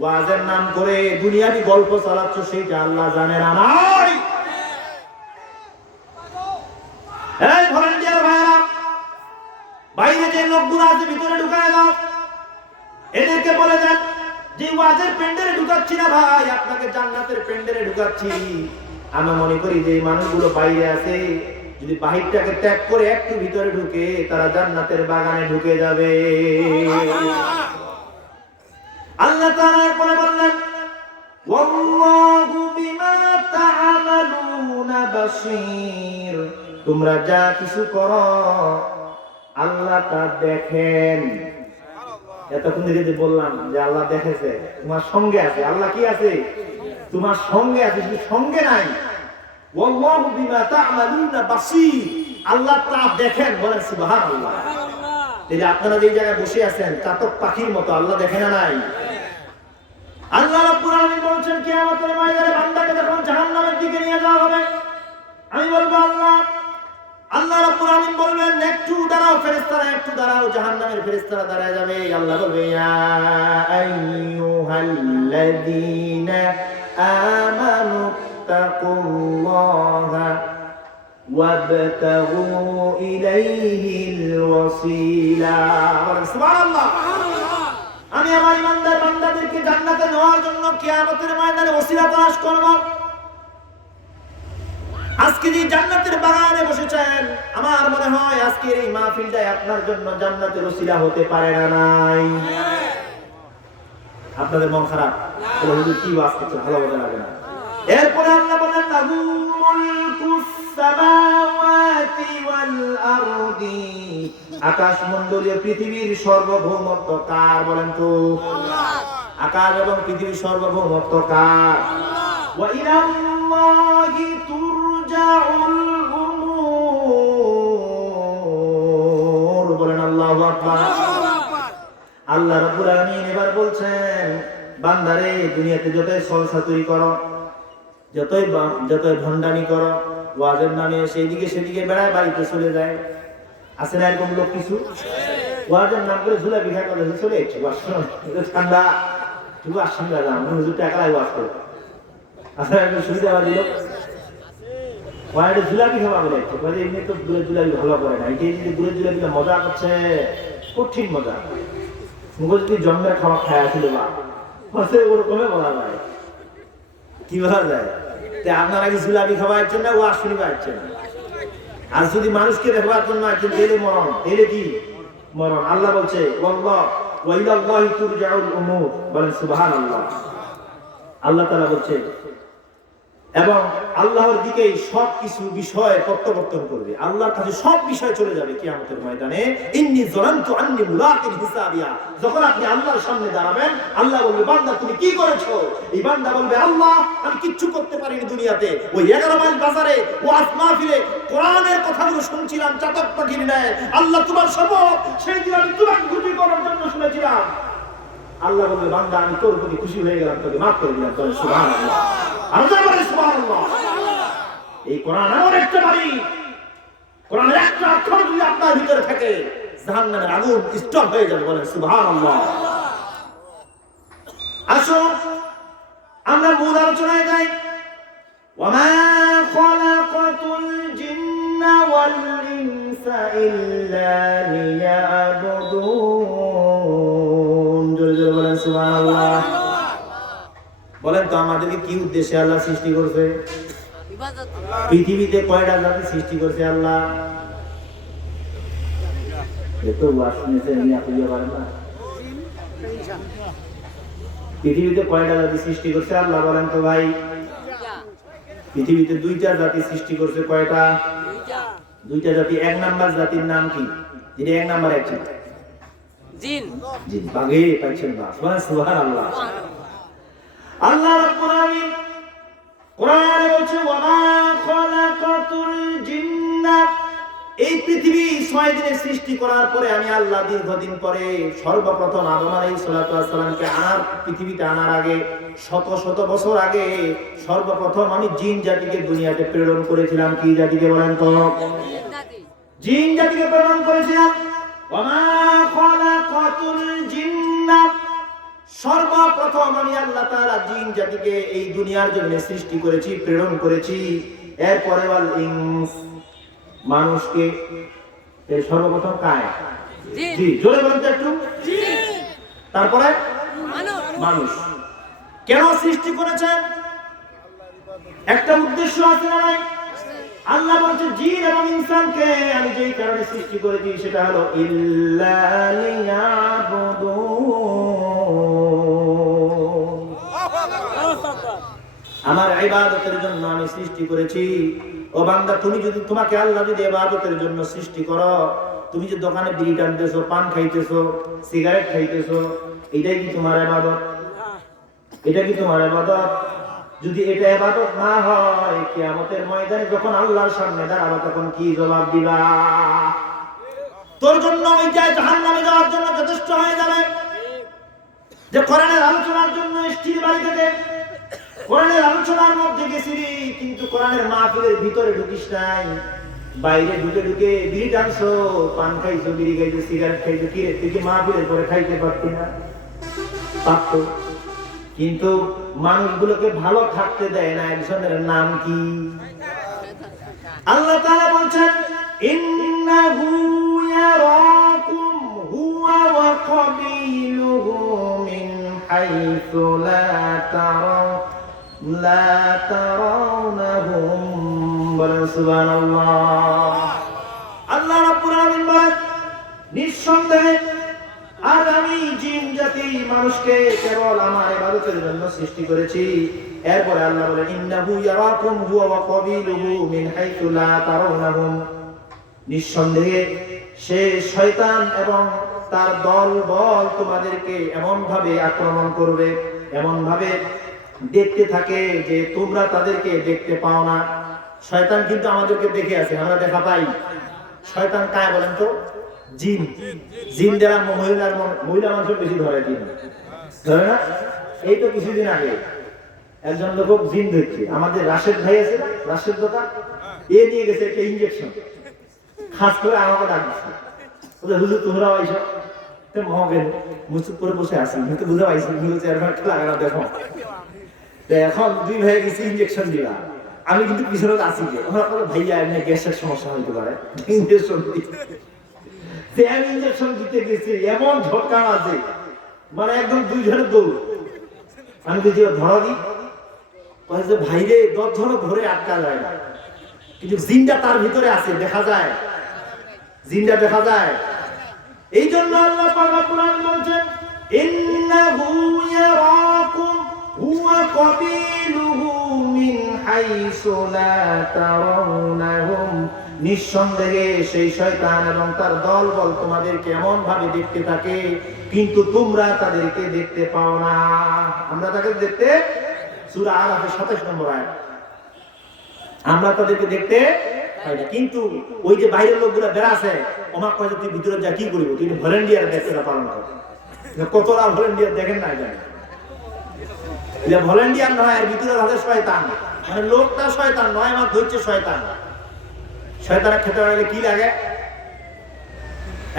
ওয়াজের নাম করে দুনিয়াবি গল্প চালাচ্ছ সেইটা আল্লাহ জানে না নাই? এই ভলান্টিয়ার ভাইরা, বাইরে যে লোকগুলো আছে ভিতরে ঢুকায় দাও, এদেরকে বলে দেন যে ওয়াজের প্যান্ডেলে ঢুকাচ্ছি না ভাই, আপনাকে জান্নাতের প্যান্ডেলে ঢুকাচ্ছি। আমি মনে করি যে মানুষগুলো বাইরে আছে, যদি বাহিরটাকে ত্যাগ করে একটু ভিতরে ঢুকে তারা জান্নাতের বাগানে ঢুকে যাবে। আল্লাহ তাআলা এরপরে বললেন ওয়াল্লাহু বিমা তা'মালুনা বাসীর, তোমরা যা কিছু করো আল্লাহ তা দেখেন। এতক্ষণ ধরে যে বললাম যে আল্লাহ দেখেছে, তোমার সঙ্গে আছে। আল্লাহ কি আছে? তোমার সঙ্গে আছে, শুধু সঙ্গে নাই। ওয়াল্লাহু বিমা তা'মালুনা বাসীর, আল্লাহ তা দেখেন, বলেন সুবহানাল্লাহ। এই যে আপনারা যে জায়গায় বসে আছেন চাতক পাখির মতো আল্লাহ দেখে না নাই? আল্লাহ রাব্বুল আলামিন বলেন কিয়ামতের ময়দানে বান্দাকে যখন জাহান্নামের দিকে নিয়ে যাওয়া হবে, আমি বলবো আল্লাহ, আল্লাহ রাব্বুল আলামিন বলবেন একটু দাঁড়াও ফেরেশতারা, একটু দাঁড়াও। জাহান্নামের ফেরেশতারা দাঁড়ায় যাবে। আল্লাহ বলবে ইয়া আইয়ুহাল্লাযীনা আমানু তাকুল্লাহা ওয়াবতাগু ইলাইহিল ওয়াসিলা। সুবহানাল্লাহ। আমি আমার ইমানদার বান্দাদেরকে জান্নাতে নেওয়ার জন্য কিয়ামতের ময়দানে ওসিলা তালাশ করব। আজকে যে জান্নাতের বাগানে বসেছেন, আমার মনে হয় আজকের এই মাহফিলটাই আপনার জন্য জান্নাতের ওসিলা হতে পারে না নাই? আপনাদের মন খারাপ? হুজুর কি ওয়াজ করছে, ভালো মজা লাগে না। এরপরে আল্লাহ বলেন লাহু মুলকুস সামাওয়াতি ওয়াল আরদি, আকাশ মণ্ডলীয় পৃথিবীর সার্বভৌমত্ব কার বলেন তো? আল্লাহ। আকাশ এবং পৃথিবীর সার্বভৌমত্ব কার? আল্লাহ। ওয়া ইলাল্লাহি তুরজাউল উমুর, বলেন আল্লাহু আকবার। আল্লাহ রাব্বুল আলামিন এবার বলছেন, বান্দারে দুনিয়াতে যতই সলসাতুরি করো, যতই ভণ্ডামি করো, ওয়াজের নামে সেইদিকে সেদিকে বেড়ায়, বাড়িতে চলে যায়। আছে না এরকম লোক কিছু? ওয়াজের নাম করে ঝুলা বিঘা করে চলে যাচ্ছে, ঠান্ডা শুধু আসছেন দাদা, আমি হুজুর টাকা ওয়াজ করবো। আসলে একটু সুবিধাবাদী লোক ওয়াজে ঝুলাপি খাওয়া বলে যাচ্ছে, এমনি তো দূরের ঝুলাপি ভালো করে না, এটাই যদি দূরের ঝুলাপিটা মজা করছে, কঠিন মজা। মুখে যদি জন্মের খাওয়া খায় আসছিল বা ওরকমই বলা যায়, কি বলা যায়? আপনার আগে ঝুলাপি খাওয়া আসছেন না, ও আসলে আসছেন। আর যদি মানুষকে দেখবার জন্য আসছেন, এলে মরণ, এলে কি মরণ। আল্লাহ বলছে ওয়াইলাল্লাহি তুরজাউল উমুর, বলেন সুবহানাল্লাহ। আল্লাহ তাআলা বলছে এবং আল্লাহর দিকেই সব কিছু বিষয় প্রত্যাবর্তন করবে, আল্লাহর কাছে সব বিষয় চলে যাবে কিয়ামতের ময়দানে। ইন্নী যালানতু আন্নী মুলাকিন হিসাবিয়া, যখন আপনি আল্লাহর সামনে দাঁড়াবেন, আল্লাহ বলবে বান্দা তুমি কি করেছো? এই বান্দা বলবে আল্লাহ আমি কিচ্ছু করতে পারিনি দুনিয়াতে, ওই 11 মাইল বাজারে ওয়াজ মাহফিলে কোরআনের কথাগুলো শুনছিলাম চাতক পাখির ন্যায়। আল্লাহ তোমার শপথ, সেই দিন আমি তোমাকে খুশি করার জন্য শুনেছিলাম। আল্লাহ বলবে বান্দা আমি তোর প্রতি খুশি হয়ে গেলাম, তোকে মাফ করে দিলাম। সুবহানাল্লাহ, সুবহানাল্লাহ। এই কোরআন এমন একটা বাড়ি, কোরআনের একটা অক্ষর যদি আপনার ভিতরে থাকে, জাহান্নামের আগুন স্টপ হয়ে যাবে, বলেন সুবহানাল্লাহ। আসুন আমরা মূল আলোচনায় যাই। ওয়ামা খালাকাতুল জিন্না ওয়াল ইনসা ইল্লা লিয়াবুদুন, জোরে জোরে বলেন সুবহানাল্লাহ। বলেন তো আমাদেরকে কি উদ্দেশ্যে আল্লাহ সৃষ্টি করেছে? পৃথিবীতে কয়টা জাতি সৃষ্টি করেছে আল্লাহ? পৃথিবীতে কয়টা জাতি সৃষ্টি করছে আল্লাহ বলেন তো ভাই? পৃথিবীতে 2টা জাতি সৃষ্টি করছে। কয়টা? 2টা জাতি। 1 নাম্বার জাতির নাম কি? যিনি 1 নাম্বার আছেন জিন। জিন বাগে পাইছেন না, সুবহানাল্লাহ। আল্লাহ রাব্বুল আলামিন কোরআনে বলছে ওয়ামা খালাকাতুল জিন্না, এই পৃথিবী 6 দিনে সৃষ্টি করার পরে আমি আল্লাহ দীর্ঘদিন পরে সর্বপ্রথম আদম আলাইহিস সালামকে পৃথিবীতে আনার আগে শত শত বছর আগে সর্বপ্রথম আমি জিন জাতিকে দুনিয়াতে প্রেরণ করেছিলাম। কি জাতিকে বলেন তো? জিন জাতিকে প্রেরণ করেছিলাম। ওয়ামা খালাকাতুল জিন্না, সর্বপ্রথম আমি আল্লাহ তাআলা জিন জাতিকে এই দুনিয়ার জন্য সৃষ্টি করেছি, প্রেরণ করেছি। এরপরে ওয়াল ইনস, মানুষকে সর্বপ্রথম কায় জি, জোরে বলেন তো একটু। তারপরে মানুষ। কেন সৃষ্টি করেছেন? একটা উদ্দেশ্য আছে না নাই? আল্লাহ বলছে জিন এবং ইনসানকে আমি যেই কারণে সৃষ্টি করেছি সেটা হলো ইল্লা লিয়াবুদুন, আমার ইবাদতের জন্য আমি সৃষ্টি করেছি। ও বান্দা তুমি যদি তোমাকে আল্লাহ যদি ইবাদতের জন্য সৃষ্টি করো, তুমি যে দোকানে বিড়ি টানতেছো, পান খাইতেছো, সিগারেট খাইতেছো, এটাই কি তোমার ইবাদত? এটা কি তোমার ইবাদত? যদি এটা ইবাদত না হয়, কিয়ামতের ময়দানে যখন আল্লাহর সামনে দাঁড়াবে তখন কি জবাব দিবা? তোর জন্য ওইটাই জাহান্নামে যাওয়ার জন্য যথেষ্ট হয়ে যাবে। যে কোরআনের আলোচনার জন্য স্টিল বাড়ি থেকে কোরআনের আলোচনার মধ্যে গেছিলি, কিন্তু কোরআনের মাহফিলের ভিতরে ঢুকিস নাই, বাইরে ঢুকে ঢুকে বিড়ি টানছো, পান খাইছো, বিড়ি খাইছো, সিগারেট খাইছো, কি রে তুই কি মাহফিলের পরে খাইতে পারতি না? পারত, কিন্তু মানুষগুলোকে ভালো থাকতে দেয় না। একজনের নাম কি? আল্লাহ তাআলা বলছেন ইন্নাহু ইয়ারাকুম হুয়া ওয়া কাবিলুহু মিন হাইসু লা তারাউনাহুম বলেন সুবহানাল্লাহ। আল্লাহ রাব্বুল আলামিন বলেন, নিঃসন্দেহে আর আমি জিন জাতি মানুষকে কেবল আমার ইবাদতের জন্য সৃষ্টি করেছি। এরপরে আল্লাহ বলেন, ইন্নাহু ইয়ারাকুম হুয়া ওয়া কাবিলুহু মিন হাইতু লা তারাউনাহুম। নিঃসন্দেহে সে শয়তান এবং তার দল বল তোমাদেরকে এমন ভাবে আক্রমণ করবে, এমন ভাবে দেখতে থাকে যে তোমরা তাদেরকে দেখতে পাও না। শয়তান কিন্তু আমাদেরকে দেখে আছে, আমরা দেখা পাই। শয়তান কায় বলেন তো? জিন। জিন যারা মহিলা মানুষ বেশি ধরে, জিন ধরে না? এই তো কিছুদিন আগে একজন লোক জিন ধরছে। আমাদের রাশেদ ভাই আছে না, রাশেদ দোকান, এ নিয়ে গেছে একটা ইঞ্জেকশন, খাস করে আমাকে ডাক দিচ্ছে, হুজুর তোমরা আইসো। মহাবেন মুসুক করে বসে আছি, কিন্তু বুঝে পাইছি লাগানো দেখো। এখন দুই ভাই গেছি ইঞ্জেকশন দিবা, আমি কিন্তু পিছনে আছি। ভাইয়া এমনি গ্যাসের সমস্যা হইতে পারে, ইঞ্জেকশন দিতে গেছি, এমন ঝটকা আছে মানে একদম দুইজনের দৌড়। আমি যদি ধরা দিই ভাইরে 10 জন ধরে আটকা যায় না, কিন্তু জিনটা তার ভিতরে আছে, দেখা যায়, জিনটা দেখা যায়। এই জন্য আল্লাহ পাক রব্বুল আলামিন বলেন, ইন্নাহু ইয়ারাকুম হুয়া কাবিলুহু মিন হাইসু লা তারাউনাহুম। নিঃসন্দেহে সেই শয়তান এবং তার দলবল তোমাদেরকে এমন ভাবে দেখতে থাকে, কিন্তু তোমরা তাদেরকে দেখতে পাও না। আমরা তাকে দেখতে, সূরা আরাফের 27 নম্বর আয়াত, আমরা তাদেরকে দেখতে পাই না। কিন্তু ওই যে বাইরের লোকগুলো বেড়া আছে, ওমা কয় যে তুই ভিতরে যা কি করবি, তুই ভলেন্টিয়ার দায়িত্বটা পালন কর। কতটা ভলেন্টিয়ার দেখেন না, জানেন ভলেন্টিয়ার নয়, এর ভিতরে তাদের শয়তান, মানে লোকটা শয়তান নয়, আমার ধরছে শয়তান। শয়তানের খেতে পারলে কি লাগে?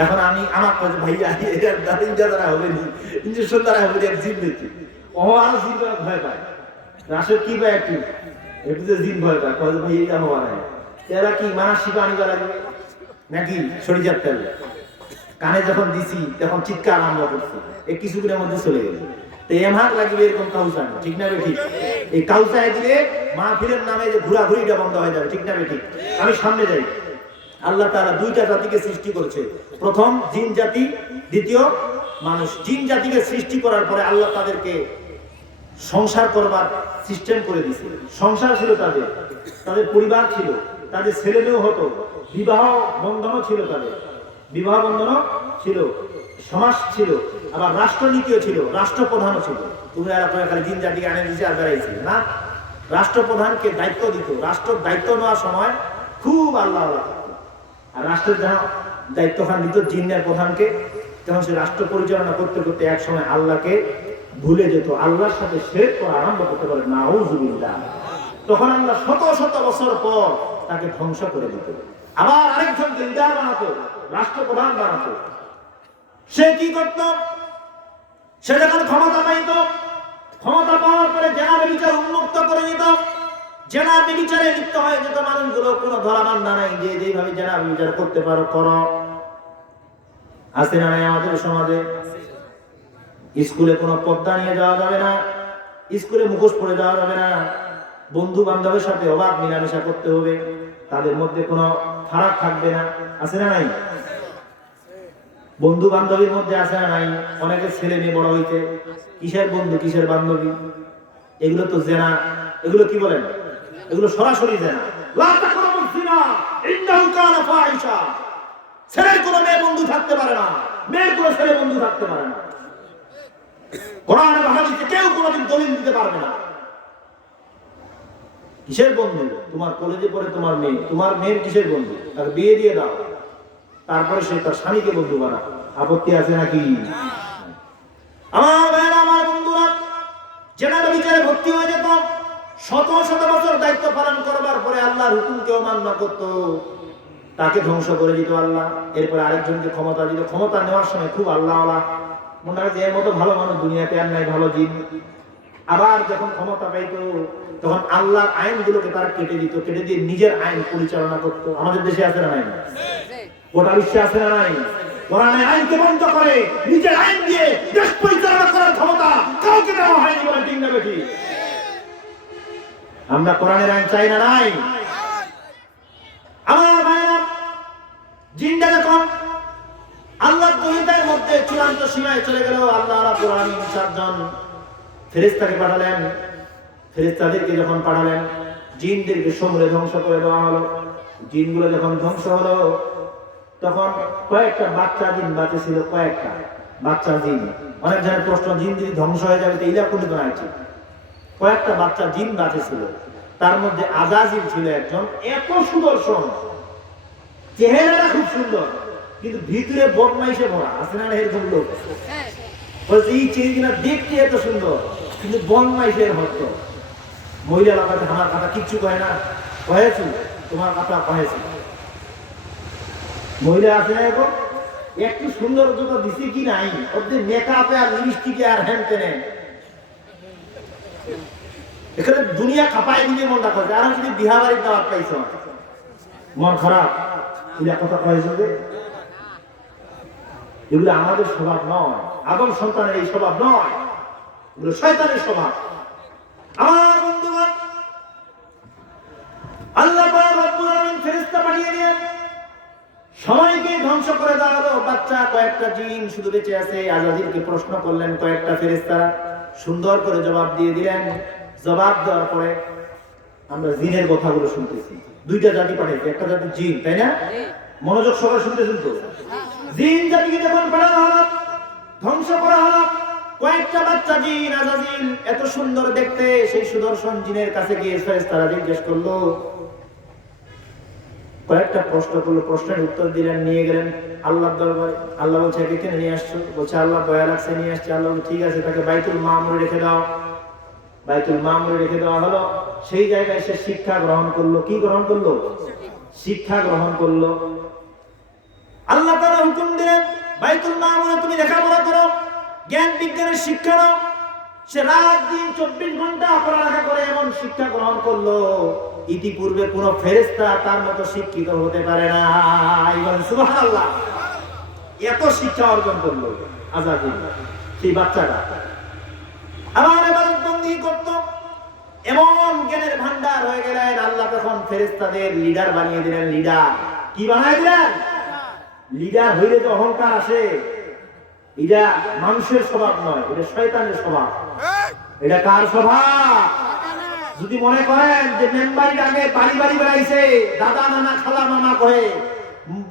এখন আমি আমার কাছে ভাইয়া দ্বারা হবে ইঞ্জেকশন দ্বারা হবে, জিন দেখি ও আর জিন ভয় পায়। রাশেদ কি পায় একটু একটু জিন ভয় পায়, কয় ভাই এটা হওয়া নাই। এরা কি মানসিক আনিবা লাগবে নাকি শরীর তেল? কানে যখন দিছি তখন চিৎকার আরম্ভ করছে, এই কিছুদিনের মধ্যে চলে গেল। তো এমহাক লাগবে এরকম কাউসান, ঠিক না ঠিক? এই কাউসায় দিলে মাহফিলের নামে যে ঘোরাঘুরিটা বন্ধ হয়ে যাবে, ঠিক না ঠিক? আমি সামনে যাই। আল্লাহ তাআলা দুইটা জাতিকে সৃষ্টি করেছে, প্রথম জিন জাতি, দ্বিতীয় মানুষ। জিন জাতিকে সৃষ্টি করার পরে আল্লাহ তাদেরকে সংসার করবার সিস্টেম করে দিয়েছে। সংসার ছিল তাদের, তাদের পরিবার ছিল, তাদের ছেলে মেয়েও হতো, বিবাহ বন্ধনও ছিল, তাদের বিবাহ বন্ধনও ছিল, সমাজ ছিল, আবার রাষ্ট্রনীতিও ছিল, রাষ্ট্রপ্রধানও ছিল। তুমি আর আপনার খালি জিন জাতিকে আনে দিয়েছে আর বেড়াইছে না, রাষ্ট্রপ্রধানকে দায়িত্ব দিত। রাষ্ট্র দায়িত্ব নেওয়ার সময় খুব আল্লাহ আল্লাহ, আর রাষ্ট্রের যা দায়িত্ব খান দিত জিনের প্রধানকে, তখন সে রাষ্ট্র পরিচালনা করতে করতে এক সময় আল্লাহকে ভুলে যেত, আল্লাহর সাথে শিরক করা আরম্ভ করতে পারে, নাউযুবিল্লাহ। তখন আল্লাহ শত শত বছর পর তাকে ধ্বংস করে দিত, আবার আরেকজনকে লিডার বানাতো, রাষ্ট্রপ্রধান বানাতো। সে কি করত? সে যখন ক্ষমতা পাইত, ক্ষমতা পাওয়ার পরে জেনাবে বিচার উন্মুক্ত করে দিত, জেনাবে বিচারে লিপ্ত হয়ে যেত মানুষগুলো, কোনো ধরাবান্ধা নাই যে যেভাবে জেনাবে বিচার করতে পারো করো। আছে না নাই আমাদের সমাজে? স্কুলে কোনো পর্দা নিয়ে যাওয়া যাবে না, স্কুলে মুখোশ পরে যাওয়া যাবে না, বন্ধু বান্ধবের সাথে অবাধ মেলামেশা করতে হবে, তাদের মধ্যে কোনো ফারাক থাকবে না। আছে না নাই? বন্ধু বান্ধবীর মধ্যে আছে না নাই? অনেকের ছেলে মেয়ে বড় হইতে কিসের বন্ধু কিসের বান্ধবী, এগুলো তো জেনা। এগুলো কি বলেন? এগুলো সরাসরি জেনা। লা তাকরাবুজ জিনা ইন্নাহু কানা ফাহিশা। ছেলের কোনো মেয়ে বন্ধু থাকতে পারে না, মেয়ের কোনো ছেলে বন্ধু থাকতে পারে না। কোরআন এবং হাদিসে কেউ কোনোদিন দলিল দিতে পারবে না। কিসের বন্ধু? তোমার কলেজে পড়ে তোমার মেয়ে, তোমার মেয়ের কিসের বন্ধু? তাকে বিয়ে দিয়ে দাও, তারপরে সে তার স্বামীকে বন্ধু বানায়। আপত্তি আছে নাকি? আমার ভাইরা, আমার বন্ধুরা, জেনারেল বিচারে ভর্তি হয়ে যেত, শত শত বছর দায়িত্ব পালন করবার পরে আল্লাহর হুকুমকে অমান্য করত, তাকে ধ্বংস করে দিত আল্লাহ। এরপরে আরেকজনকে ক্ষমতা দিত। ক্ষমতা নেওয়ার সময় খুব আল্লাহওয়ালা, মনে হয় যে এর মতো ভালো মানুষ দুনিয়াতে আর নাই, ভালো জিন। আবার যখন ক্ষমতা পাইত তখন আল্লাহর আইনগুলোকে তারা কেটে দিত, কেটে দিয়ে নিজের আইন পরিচালনা করত। আমাদের দেশে আছে না নাই? গোটা বিশ্বে আছে না নাই? কোরআনের আইনকে বন্ধ করে নিজের আইন দিয়ে দেশ পরিচালনা করার ক্ষমতা কাউকে দেওয়া হয়নি, বলে ঠিক না বেঠিক? আমরা কোরআনের আইন চাই না নাই? চূড়ান্ত সীমায় চলে গেল। আল্লাহ রাব্বুল আলামিন 7 জন ফেরেশতাকে পাঠালেন। ফেরেশতাদেরকে যখন পাঠালেন, জিনদেরকে সমূলে ধ্বংস করে দেওয়া হলো। জিনগুলো যখন ধ্বংস হলো, তখন কয়েকটা বাচ্চা জিন বাঁচে ছিল। কয়েকটা বাচ্চা জিন, অনেক জনের প্রশ্ন, জিন যদি ধ্বংস হয়ে যাবে তো ইলা কোন আছে? কয়েকটা বাচ্চা জিন বাঁচে ছিল। তার মধ্যে আজাজিল ছিল একজন, এত সুদর্শন, চেহারাটা খুব সুন্দর, কিন্তু ভিতরে বদমাইশে ভরা। আছে না এরকম লোক? বলছে এই চেহারা দেখতে এত সুন্দর, কিন্তু বদমাইশের হতো। মহিলা লাগাতে আমার কথা কিচ্ছু কয় না, কয়েছি তোমার কথা কয়েছি। মহিলা আছে না এখন, একটু সৌন্দর্যতা দিছে কি নাই, ওদের মেকআপে আর লিপস্টিকে আর হ্যান তেনে এখানে দুনিয়া কাঁপায় দিলে মনটা করে। আর যদি বিহা বাড়ির দাওয়াত পাইছ, মন খারাপ, কথা কয়েছে। এগুলো আমাদের স্বভাব নয়, আদম সন্তানের এই স্বভাব নয়, এগুলো শয়তানের স্বভাব। আমার বন্ধুগণ, আল্লাহ পাক রব্বুল আলামিন ফেরেশতা পাঠিয়ে দিলেন, সবাইকে ধ্বংস করে দেওয়া হলো। বাচ্চা কয়েকটা জিন শুধু বেঁচে আছে। আজাজিলকে প্রশ্ন করলেন কয়েকটা ফেরেশতা, সুন্দর করে জবাব দিয়ে দিলেন। জবাব দেওয়ার পরে আমরা জিনের কথাগুলো শুনতেছি। দুইটা জাতি পাঠিয়েছে, একটা জাতি জিন, তাই না? মনোযোগ সবাই শুনতেছেন তো? জিন জাতিকে যখন পাঠানো হলো, ধ্বংস করা হলো, কয়েকটা বাচ্চা জিন আজাজিল এত সুন্দর দেখতে, সেই সুদর্শন জিনের কাছে গিয়ে ফেরেশতারা জিজ্ঞেস করলো, কয়েকটা প্রশ্ন করলো। প্রশ্নের উত্তর দিলেন, নিয়ে গেলেন আল্লাহর দরবারে। আল্লাহ বলছে একে কেন নিয়ে আসছো? বলছে আল্লাহ দয়া লাগছে নিয়ে আসছে। আল্লাহ ঠিক আছে, তাকে বাইতুল মামুরে রেখে দাও। বাইতুল মামুরে রেখে দেওয়া হলো। সেই জায়গায় সে শিক্ষা গ্রহণ করলো। কি গ্রহণ করলো? শিক্ষা গ্রহণ করলো। আল্লাহ তাআলা হুকুম দিলেন, বাইতুল মামুরে তুমি লেখাপড়া করো, জ্ঞান বিজ্ঞানের শিক্ষা নাও। সে রাত দিন 24 ঘন্টা পড়ালেখা করে এমন শিক্ষা গ্রহণ করলো, ইতিপূর্বে কোন ফেরেশতা তার মতো শিক্ষিত হতে পারে না। সুবহানাল্লাহ, এত শিক্ষা অর্জন করলো আজাজিল, সেই বাচ্চাটা। আমার ইবাদত বন্দী করত, এমন জ্ঞানের ভান্ডার হয়ে গেলেন। আল্লাহ তখন ফেরেশতাদের লিডার বানিয়ে দিলেন। লিডার কি বানিয়ে দিলেন? লিডার হইলে তো অহংকার আসে। এটা মানুষের স্বভাব নয়, এটা শয়তানের স্বভাব। এটা কার স্বভাব? যদি মনে করেন যে মেম্বারির আগে বাড়ি বাড়ি বেড়াইছে, দাদা নানা খালা মামা কয়ে,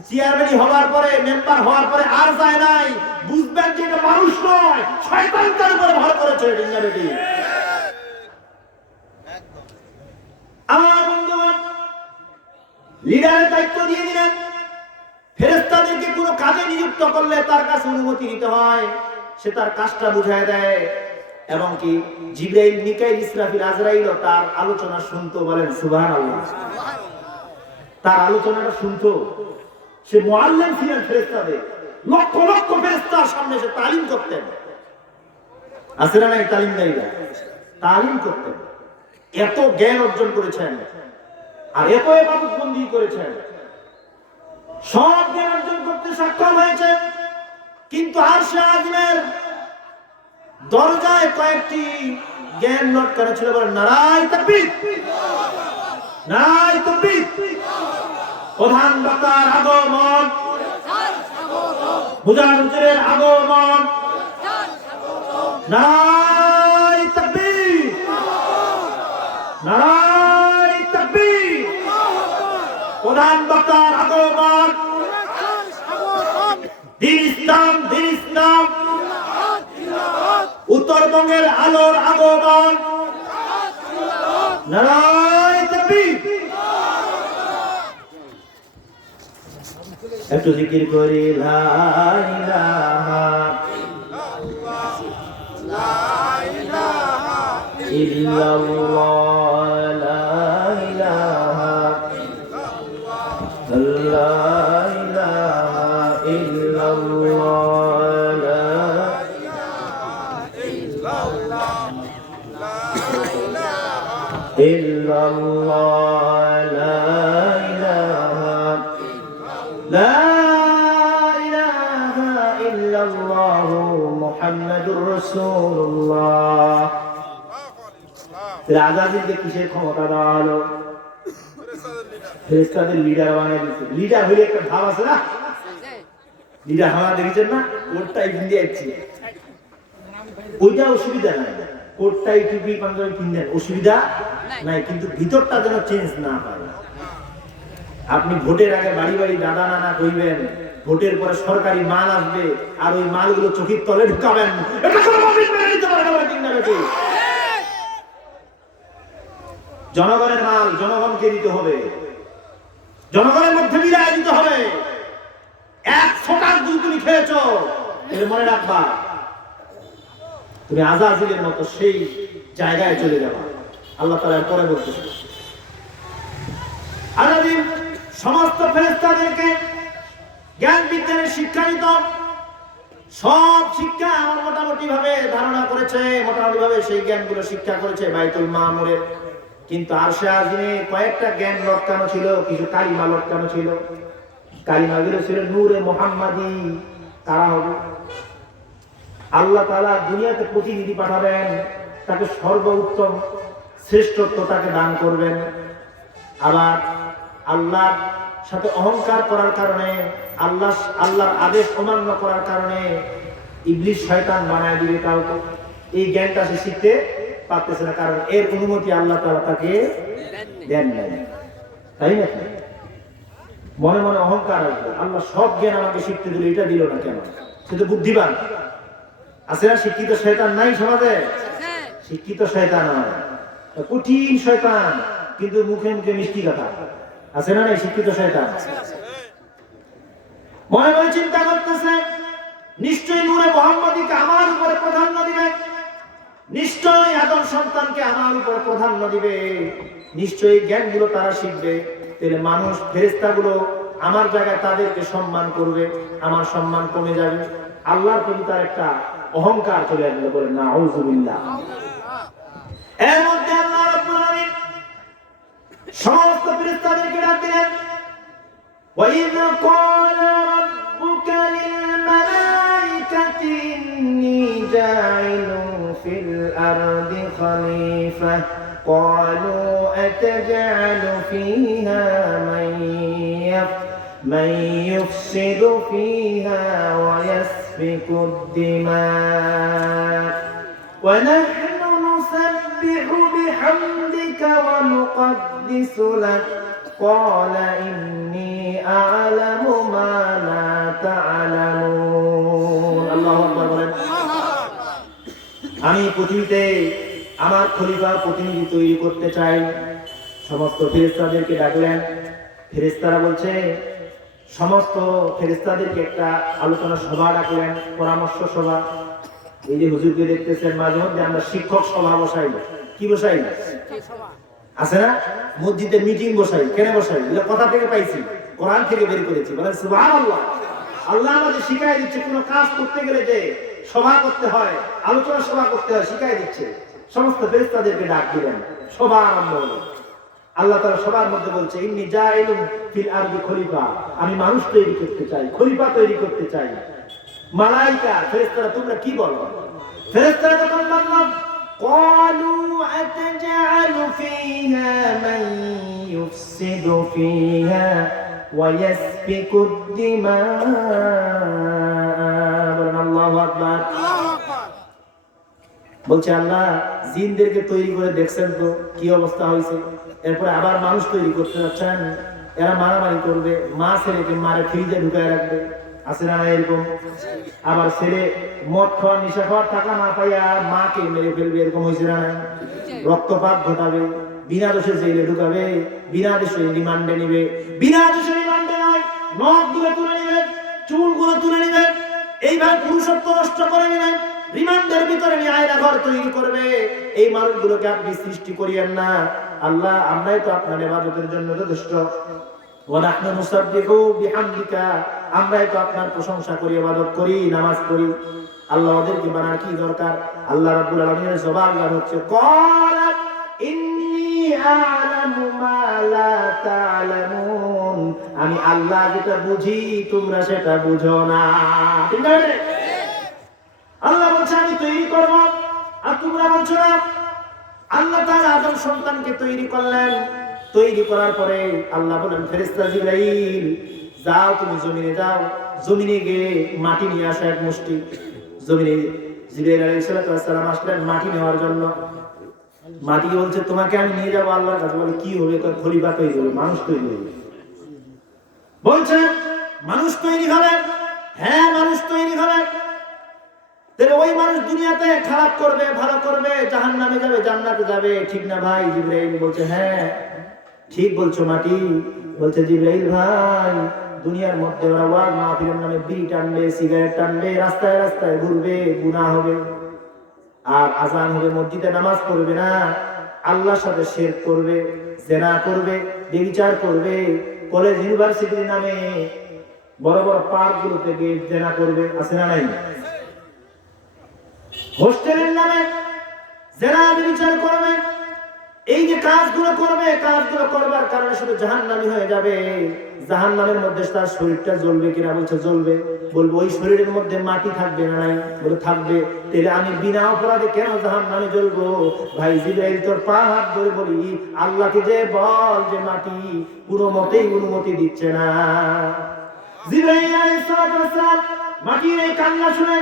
চেয়ারম্যান হওয়ার পরে, মেম্বার হওয়ার পরে আর যায় নাই, বুঝবেন যে এটা মানুষ নয়, শয়তান তার উপরে ভর করেছে। আমার বন্ধুগণ, লিডারের দায়িত্ব দিয়ে দিলেন। ফেরেশতাদেরকে কোনো কাজে নিযুক্ত করলে তার কাছে অনুমতি নিতে হয়, সে তার কাজটা বুঝায় দেয়। এবং কি জিবরাইল, মিকাইল, ইসরাফিল, আজরাইল তার আলোচনা শুনতো। বলেন সুবহানাল্লাহ। তার আলোচনাটা শুনতো। সে মুআল্লিম ছিলেন ফেরেশতাদের। লক্ষ লক্ষ ফেরেশতার সামনে সে তালিম করতেন। আছে না নাই তালিমদারীরা? তালিম করতেন। এত জ্ঞান অর্জন করেছেন আর এত ইবাদত বন্দী করেছেন, সব জ্ঞান অর্জন করতে সক্ষম হয়েছে। কিন্তু আরশে আজিমের দরজায় কয়েকটি জ্ঞান লটকানো ছিল। বলেন নারায়ে তাকবীর, নারায়ে তাকবীর। প্রধান বক্তার আগমন, মুজাহিদের আগমন, নারায়ে তাকবীর, নারায়ে তাকবীর। প্রধান বক্তার আগমন, দ্বীন ইসলাম, দ্বীন ইসলাম। উত্তরবঙ্গের আলোর আগমন, নারায়ে তাকবীর। একটু জিকির করি লা ইলাহা ইল্লাল্লাহ, লা ইলাহা ইল্লাল্লাহ, illallah, la ilaha illallah, Muhammadur Rasulullah। আজাদিলকে কিসের ক্ষমতা দেওয়া হলো? ফেরেশতাদের লিডার বানিয়ে দিচ্ছে। লিডার হইলে একটা ভাব আছে না, দিদা হাওয়া দেখেছেন না, কোটটাই কিনতে যাচ্ছি, ওইটা অসুবিধা নাই, কোটটাই টুপি পাঞ্জাবি কিনলেন অসুবিধা নাই, কিন্তু ভিতরটা যেন চেঞ্জ না হয়। আপনি ভোটের আগে বাড়ি বাড়ি দাদা নানা কইবেন, ভোটের পরে সরকারি মাল আসবে আর ওই মালগুলো চোখের তলে ঢুকাবেন, এটা কোনো মুমিন মেনে নিতে পারে না। ঠিক না বেঠিক? জনগণের মাল জনগণকে দিতে হবে, জনগণের মধ্যে মিলাই দিতে হবে। এক ফোঁটা দুধ তুমি খেয়েছো, এটা মনে রাখবা, তুমি আজাজিলের মতো সেই জায়গায় চলে যাবা। আল্লাহ তাআলা পরে বলতেছে, আলাদিন সমস্ত ফেরেশতাদেরকে জ্ঞান বিজ্ঞানের শিক্ষা দিত, সব শিক্ষা আমার মোটামুটি ভাবে ধারণা করেছে, মোটামুটি ভাবে সেই জ্ঞানগুলো শিক্ষা করেছে বাইতুল মামুরের। কিন্তু আরশে আজিমে কয়েকটা জ্ঞান লটকানো ছিল, কিছু কালিমা লটকানো ছিল। কালিমাগুলো ছিল নূরে মুহাম্মাদি। তারা হবে আল্লাহ তাআলা দুনিয়াতে প্রতিনিধি পাঠাবেন, তাকে সর্বোত্তম শ্রেষ্ঠত্ব তাকে দান করবেন। আবার আল্লাহর সাথে অহংকার করার কারণে, আল্লাহর আদেশ অমান্য করার কারণে ইবলিস শয়তান বানায় দিবে কাউকে। এই জ্ঞানটা সে শিখতে পারতেছে না, কারণ এর অনুমতি আল্লাহ তাআলা তাকে দেন নাই। তাই না? মনে মনে অহংকার আসবে, আল্লাহ সব জ্ঞান আমাকে শিখতে দিল, এটা দিল না কেন? সে তো বুদ্ধিমান আছে না? শিক্ষিত শয়তান নাই সমাজে? শিক্ষিত শয়তান হয়, কঠিন শয়তান, কিন্তু মুখে মুখে মিষ্টি কথা আছে না? নাই শিক্ষিত শয়তান। মনে মনে চিন্তা করতেছে, নিশ্চয়ই নূরে মুহাম্মাদীকে আমার উপরে প্রাধান্য দিবে, নিশ্চয়ই আদম সন্তানকে আমার উপরে প্রাধান্য দিবে, নিশ্চয়ই জ্ঞানগুলো তারা শিখবে। তাহলে মানুষ ফেরেশতাগুলো আমার জায়গায় তাদেরকে সম্মান করবে, আমার সম্মান কমে যাবে। আল্লাহর প্রতি তার একটা অহংকার চলে আসবে, বলে নাউযুবিল্লাহ। এর মধ্যে আল্লাহ রাব্বুল আলামিন সমস্ত ফেরেশতাদেরকে ডাক দিলেন, وَإِذْ قَالَ رَبُّكَ لِلْمَلَائِكَةِ إِنِّي جَاعِلٌ فِي الْأَرْضِ خَلِيفَةً قَالُوا أَتَجْعَلُ فِيهَا مَن يُفْسِدُ فِيهَا وَيَسْفِكُ الدِّمَاءَ وَنَحْنُ نُسَبِّحُ بِحَمْدِكَ وَنُقَدِّسُ لَكَ قال إني أعلم ما لا تعلمون الله أكبر বলেন। আমি পৃথিবীতে আমার খলিফা প্রতিনিধি তৈরি করতে চাই। সমস্ত ফেরেশতাদেরকে ডাকলেন। ফেরেশতারা বলছে, সমস্ত ফেরেশতাদেরকে একটা আলোচনা সভা ডাকলেন, পরামর্শ সভা। এই যে হুজুরকে দেখতেছেন, মাঝে মধ্যে আমরা শিক্ষক সভা বসাই। কি বসাই? আছে না? মসজিদে মিটিং বসাই। কেন বসাই? এগুলো কথা থেকে পাইছি, কোরআন থেকে বের করেছি। বলেন সুবহানাল্লাহ। আল্লাহ আমাদের শিখাই দিচ্ছে, কোন কাজ করতে গেলে যে সভা করতে হয়, আলোচনা সভা করতে হয়, শিখাই দিচ্ছে। সমস্ত ফেরেশতাদেরকে ডাক দিলেন, সভা আরম্ভ হলো। আল্লাহ তাআলা সবার মধ্যে বলছে, ইন্নী জাইলুন ফিল আরদি খলিফা, আমি মানুষ তৈরি করতে চাই, খলিফা তৈরি করতে চাই। মালায়েকা ফেরেশতারা তোমরা কি বলো? ফেরেশতারা তখন বলল, قالوا أتجعل فيها من يفسد فيها ويسفك الدماء الله أكبر। বলছে আল্লাহ, জিনদেরকে তৈরি করে দেখছেন তো কি অবস্থা হয়েছে, এরপরে আবার মানুষ তৈরি করতে যাচ্ছেন, এরা মারামারি করবে, মা ছেলেকে মারে ফ্রিজে ঢুকায় রাখবে। আছে না এরকম? আবার ছেলে মদ খাওয়া, নেশা খাওয়ার টাকা না পাইয়া মাকে মেরে ফেলবে, এরকম হয়েছে না? রক্তপাত ঘটাবে, বিনা দোষে জেলে ঢুকাবে, বিনা দোষে রিমান্ডে নিবে, বিনা দোষে রিমান্ডে নয়, নখগুলো তুলে নিবে, চুলগুলো তুলে নিবে, এইভাবে পুরুষত্ব নষ্ট করে নেবেন, রিমান্ডের ভিতরে নিয়ে আয়না ঘর তৈরি করবে। এই মানুষগুলোকে আপনি সৃষ্টি করিয়েন না আল্লাহ, আমরাই তো আপনার ইবাদতের জন্য যথেষ্ট। ওয়ানাহনু নুসাব্বিহু বিহামদিকা, আমরাই তো আপনার প্রশংসা করি, ইবাদত করি, নামাজ পড়ি। আল্লাহ ওদেরকে বানার কি দরকার? আল্লাহ রাব্বুল আলামিনের জবাব হচ্ছে, ক্বালা ইন্নী আ'লামু মা লা তা'লামুন, আমি আল্লাহ যেটা বুঝি তোমরা সেটা বুঝো না। ঠিক আছে? আল্লাহ বলছে আমি তৈরি করব, আর তোমরা বলছো না। আল্লাহ তাআলা আদম সন্তানকে তৈরি করলেন। তৈরি করার পরে আল্লাহ বলেন, ফেরেশতা জিবরাইল যাও, তুমি জমিনে যাও, জমিনে গিয়ে মাটি নিয়ে আসা এক মুষ্টি। জমিনে জিবরাইল আলাইহিস সালাম আসলেন মাটি নেওয়ার জন্য। মাটি বলছে তোমাকে আমি নিয়ে যাবো আল্লাহর কাছে। বলে কি হবে? খলিফা তৈরি হবে, মানুষ তৈরি হবে। বলছে মানুষ তৈরি হবে? হ্যাঁ মানুষ তৈরি হবে। তাহলে ওই মানুষ দুনিয়াতে খারাপ করবে, ভালো করবে, জাহান্নামে যাবে, জান্নাতে যাবে, ঠিক না ভাই? জিবরাইল বলছে হ্যাঁ ঠিক বলছো মাটি। বলছে জিবরাইল ভাই, দুনিয়ার মধ্যে ওরা ওয়াজ মাহফিলের নামে বিড়ি টানবে, সিগারেট টানবে, রাস্তায় রাস্তায় ঘুরবে, গুনাহ হবে, আর আজান হবে, মসজিদে নামাজ পড়বে না, আল্লাহর সাথে শিরক করবে, জিনা করবে, ব্যভিচার করবে, কলেজ ইউনিভার্সিটির নামে বড় বড় পার্কগুলোতে গিয়ে জিনা করবে, আছে না নাই? হোস্টেলের নামে জিনা ব্যভিচার করবে। এই যে কাজগুলো করবে, কাজগুলো করবার কারণে শুধু জাহান্নামী হয়ে যাবে। জাহান্নামের মধ্যে তার শরীরটা জ্বলবে কিনা? বলছে জ্বলবে। বলবো ওই শরীরের মধ্যে মাটি থাকবে না নাই? বলে থাকবে। তাহলে আমি বিনা অপরাধে কেন জাহান্নামে জ্বলবো? ভাই জিবরাইল তোর পা হাত ধরে বলি, আল্লাহকে যে বল যে মাটি কোনো মতেই অনুমতি দিচ্ছে না। জিবরাইল আলাইহিস সালাম মাটির এই কান্না শুনে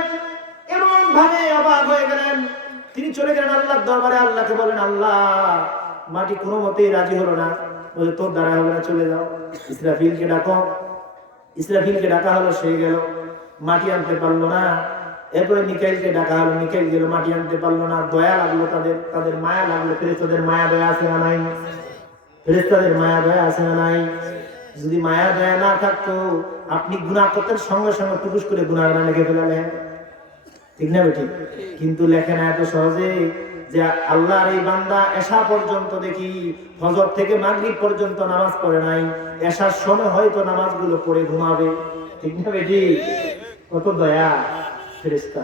এমন ভাবে অবাক হয়ে গেলেন, তিনি চলে গেলেন আল্লাহর দরবারে। আল্লাহকে বলেন আল্লাহ, মাটি কোনো মতেই রাজি হলো না। বলে তোর দ্বারা হবে না, চলে যাও। ইসরাফিলকে ডাকো। ইসরাফিলকে ডাকা হলো, সে গেল, মাটি আনতে পারলো না। এরপরে মিকাইলকে ডাকা হলো, মিকাইল গেল, মাটি আনতে পারলো না। দয়া লাগলো তাদের, তাদের মায়া লাগলো। ফেরেশতাদের মায়া দয়া আছে না নাই? ফেরেশতাদের মায়া দয়া আছে না নাই? যদি মায়া দয়া না থাকতো আপনি গুনাহ করতেন, সঙ্গে সঙ্গে টুকুস করে গুনাহ লিখে ফেলালেন, ঠিক না বেঠিক? কিন্তু লেখে না এত সহজে যে আল্লাহর এই বান্দা এশা পর্যন্ত দেখি ফজর থেকে মাগরিব পর্যন্ত নামাজ পড়ে নাই, এশার সময় হয়তো নামাজগুলো পড়ে ঘুমাবে, ঠিক না বেঠিক? কত দয়া ফেরেশতা।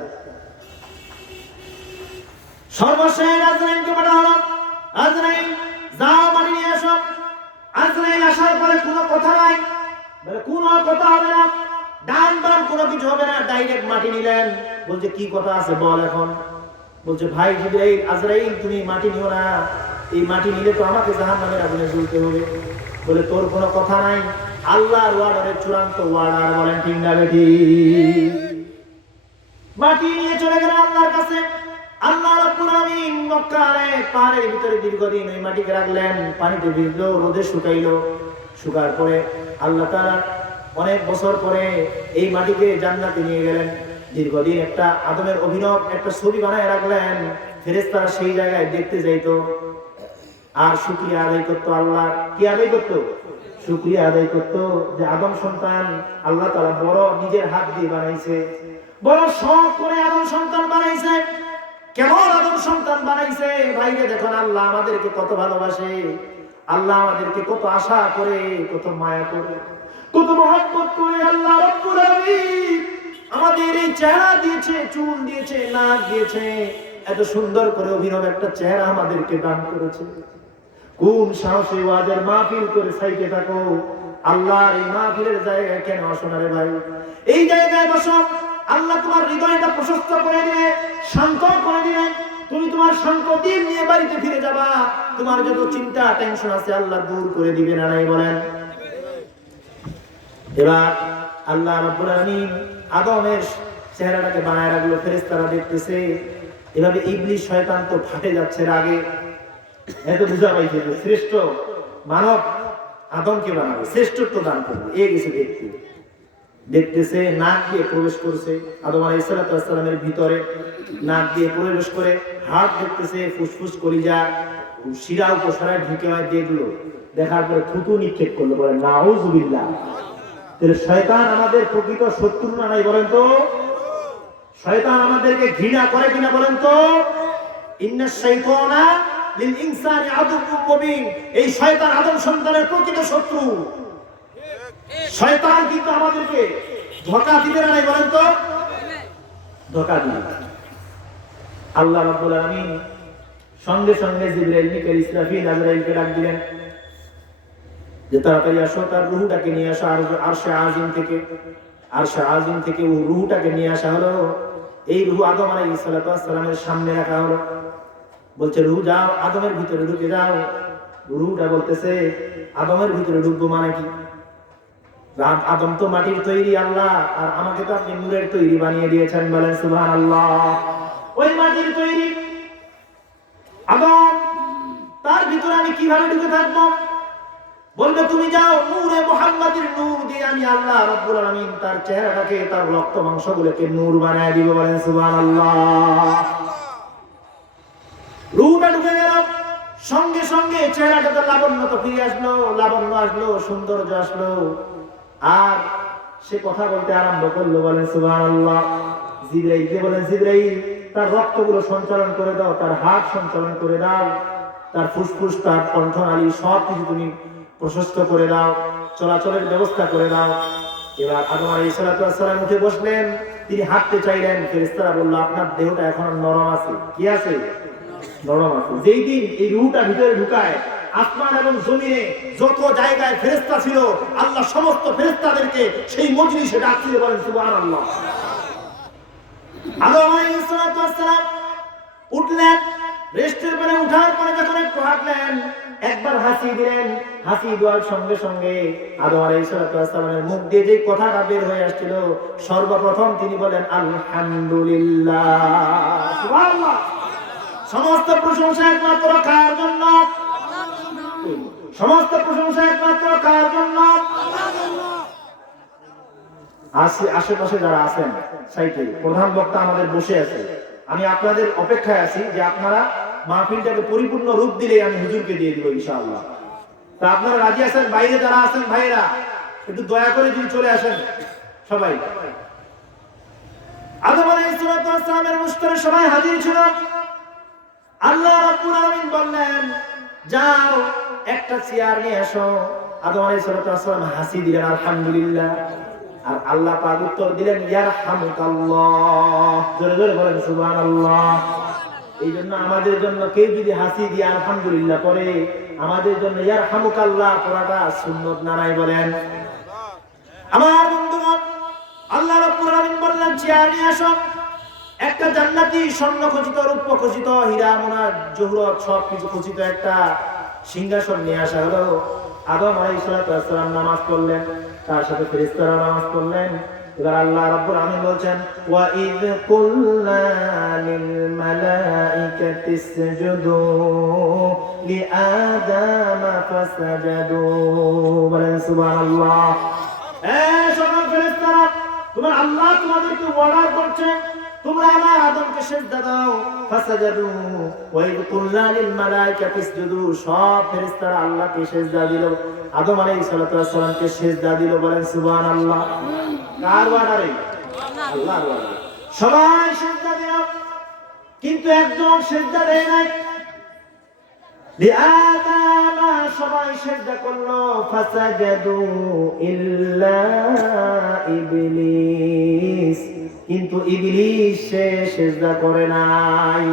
সর্বশেষ আজরাইলকে পাঠানো হলো, আজরাইল যাও মাটি নিয়ে আসো। আজরাইল আসার পরে কোনো কথা নাই, বলে কোনো কথা হবে না, ডান বাম কোনো কিছু হবে না, ডাইরেক্ট মাটি নিলেন। বলছে কি কথা আছে বল এখন। বলছে ভাই জিবরাইল, আজরাইল তুমি মাটি নিও না, এই মাটি নিলে তো আমাকে জাহান্নামের আগুনে জ্বলতে হবে। বলে তোর কোনো কথা নাই, আল্লাহর ওয়ার্ডারের চূড়ান্ত ওয়ার্ডার, বলেন ঠিক না বেঠিক? মাটি নিয়ে চলে গেলেন আল্লাহর কাছে। আল্লাহ রাব্বুল আলামিন মক্কার পাহাড়ের ভিতরে দীর্ঘদিন ওই মাটিকে রাখলেন, পানিতে ভিজলো, রোদে শুকাইলো। শুকার পরে আল্লাহ তাআলা অনেক বছর পরে এই মাটিকে জান্নাতে নিয়ে গেলেন। দীর্ঘদিন একটা আদমের অভিনব একটা ছবি বানায় রাখলেন। ফেরেশতারা সেই জায়গায় দেখতে যাইতো আর শুকরিয়া আদায় করতো। আল্লাহ কি আদায় করতো? শুকরিয়া আদায় করতো যে আদম সন্তান আল্লাহ তাআলা বড় নিজের হাত দিয়ে বানাইছে, বড় শখ করে আদম সন্তান বানাইছে। কেমন আদম সন্তান বানাইছে ভাইরে, দেখুন আল্লাহ আমাদেরকে কত ভালোবাসে, আল্লাহ আমাদেরকে কত আশা করে, কত মায়া করে, কত মহব্বত করে। আল্লাহ রাব্বুল আলামিন আমাদের এই চেহারা দিয়েছে, চুল দিয়েছে, নাক দিয়েছে, এত সুন্দর করে অভিনব একটা চেহারা আমাদেরকে দান করেছে। কোন সাহসে ওয়াজের মাহফিল করে সাইতে থাকো, আল্লাহর এই মাহফিলের জায়গায় কেন আসো না রে ভাই? এই জায়গায় বসো, আল্লাহ তোমার হৃদয়টা প্রশস্ত করে দিবে, শান্ত করে দিবেন। তুমি তোমার শান্ত দিন নিয়ে বাড়িতে ফিরে যাবা। তোমার যত চিন্তা টেনশন আছে আল্লাহ দূর করে দিবে না নাই বলেন? এবার আল্লাহ রাব্বুল আলামিন আদমের চেহারাটাকে বানায় রাখলো, ফেরেশতারা দেখতেছে। এভাবে ইবলিস শয়তান তো ফাটে যাচ্ছে রাগে। এত বুঝা পাইছে যে শ্রেষ্ঠ মানব আদমকে বানাবে, শ্রেষ্ঠত্ব দান করবে, এই কিছু দেখতে দেখতেছে। নাক দিয়ে প্রবেশ করছে আদম আলাইহিস সালামের ভিতরে, নাক দিয়ে প্রবেশ করে হাত দেখতেছে, ফুসফুস কলিজা শিরা উপশিরায় ঢুকে হয় দেখলো। দেখার পরে থুতু নিক্ষেপ করলো, বলে নাউযুবিল্লাহ। তাহলে শয়তান আমাদের প্রকৃত শত্রু না নাই বলেন তো? শয়তান আমাদেরকে ঘৃণা করে কিনা বলেন তো? ইন্নাশ শাইতানা লিল ইনসানি আদুউম মুবিন। এই শয়তান আদম সন্তানের প্রকৃত শত্রু। শয়তান কিন্তু আমাদেরকে ধোঁকা দিবে না নাই বলেন তো? ধোঁকা দিবে। আল্লাহ রাব্বুল আলামিন সঙ্গে সঙ্গে জিবরাইল, মিকাইল, ইসরাফিল, আজরাইলকে ডাক দিলেন যে তাড়াতাড়ি আসো, তার রূহটাকে নিয়ে আসো আরশে আজিম থেকে। আরশে আজিম থেকে রূহটাকে নিয়ে আসা হলো। এই রূহ আদম আলাইহিস সালামের সামনে রাখা হলো। বলছে রূহ যাও আদমের ভিতরে ঢুকে যাও। রূহটা বলতেছে আদমের ভিতরে ঢুকবো মানে কি? আদম তো মাটির তৈরি আল্লাহ, আর আমাকে তো আপনি নূরের তৈরি বানিয়ে দিয়েছেন, বলেন সুবহানাল্লাহ। ওই মাটির তৈরি আদম, তার ভিতরে আমি কিভাবে ঢুকে থাকবো? বলবে তুমি যাও, নূরে মুহাম্মাদের নূর দিয়ে আমি আল্লাহ রাব্বুল আলামিন তার চেহারাটাকে, তার রক্ত মাংসগুলোকে নূর বানায় দিব, বলেন সুবহানাল্লাহ। রূহটা ঢুকে গেল, সঙ্গে সঙ্গে চেহারাটাতে লাবণ্য তো ফিরে আসলো, লাবণ্য আসলো, সৌন্দর্য আসলো, আর সে কথা বলতে আরম্ভ করলো, বলেন সুবহানাল্লাহ। জিবরাইলকে বলেন, জিবরাইল তার রক্তগুলো সঞ্চালন করে দাও, তার হাত সঞ্চালন করে দাও, তার ফুসফুস, তার কণ্ঠনালী সব কিছু তুমি প্রশস্ত করে দাও, চলাচলের ব্যবস্থা করে দাও। এবার আদম আলাইহিস সালাম উঠে বসলেন, তিনি হাঁটতে চাইলেন। ফেরেশতারা বলল, আপনার দেহটা এখন নরম আছে। কি আছে? নরম আছে। যেই দিন এই রূহটা ভিতরে ঢুকায়, আসমান এবং জমিনে যত জায়গায় ফেরেশতা ছিল, আল্লাহ সমস্ত ফেরেশতাদেরকে সেই মজলিসে ডাকছিল, বলেন সুবহানাল্লাহ। আদম আলাইহিস সালাম উঠলেন, রেস্টের পরে উঠার পরে যখন একটু হাঁটলেন, একবার হাসি দিলেন। হাসি দেওয়ার সঙ্গে সঙ্গে আদম আলাইহিস সালামের মুখ দিয়ে যে কথাটা বের হয়ে আসছিল, সর্বপ্রথম তিনি বলেন আলহামদুলিল্লাহ। সুবহানাল্লাহ। সমস্ত প্রশংসা একমাত্র কার জন্য? সমস্ত প্রশংসা একমাত্র কার জন্য? আশেপাশে যারা আছেন সাইটে, প্রধান বক্তা আমাদের বসে আছে, আমি আপনাদের অপেক্ষায় আছি যে আপনারা মাহফিলটাকে পরিপূর্ণ রূপ দিলে আমি হুজুরকে দিয়ে দিব ইনশাআল্লাহ। তা আপনারা রাজি আছেন? বাইরে যারা আছেন ভাইরা, একটু দয়া করে যদি চলে আসেন সবাই। আদম আলাইহিস সালামের মুস্তারে সবাই হাজির ছিল। আল্লাহ রাব্বুল আলামিন বললেন, যাও একটা চেয়ার নিয়ে আসো। আদম আলাইহিস সালাম হাসি দিলেন, আলহামদুলিল্লাহ। আর আল্লাহ পাক উত্তর দিলেন, ইয়ারহামুকাল্লাহ। জোরে জোরে বলেন সুবহানাল্লাহ। এই জন্য আমাদের জন্য কেউ যদি হাসি দিয়ে আলহামদুলিল্লাহ পড়ে, আমাদের জন্য ইয়ারহামুকাল্লাহ পড়াটা সুন্নত না নাই? বলেন আমার বন্ধুগণ। আল্লাহ রাব্বুল আলামিন বললেন, চেয়ার নিয়ে আসো। একটা জান্নাতি স্বর্ণ খচিত, রূপ খচিত, হীরা মোনা জহরত সব কিছু খচিত একটা সিংহাসন নিয়ে আসা হলো। আদম আলাইহিস সালাম নামাজ পড়লেন, তার সাথে ফেরেশতারা নামাজ পড়লেন। এবার আল্লাহ রাব্বুল আলামিন বলেন, ওয়া ইয কুলনা লিল মালাইকাতি ইসজুদু লিআদামা ফাসাজাদু। বলেন সুবহানাল্লাহ। সকল ফেরেশতারা, তোমার আল্লাহ তোমাদেরকে অর্ডার করছে, তোমরা আমার আদমকে সিজদা দাও। ফাসাজাদু ওয়া ইয কুলনা লিল মালাইকাতি ইসজুদু। সব ফেরেশতারা আল্লাহকে সিজদা দিল, আদম আলাইহিস সালামকে সিজদা দিল। বলেন সুবহানাল্লাহ। কার অর্ডারে? আল্লাহর অর্ডারে। সবাই সিজদা দিল, কিন্তু একজন সিজদা দেয় নাই। লিআদাম, সবাই সিজদা করলো। ফাসাজাদু ইল্লা ইবলিস, কিন্তু ইবলিস সে সিজদা করে নাই।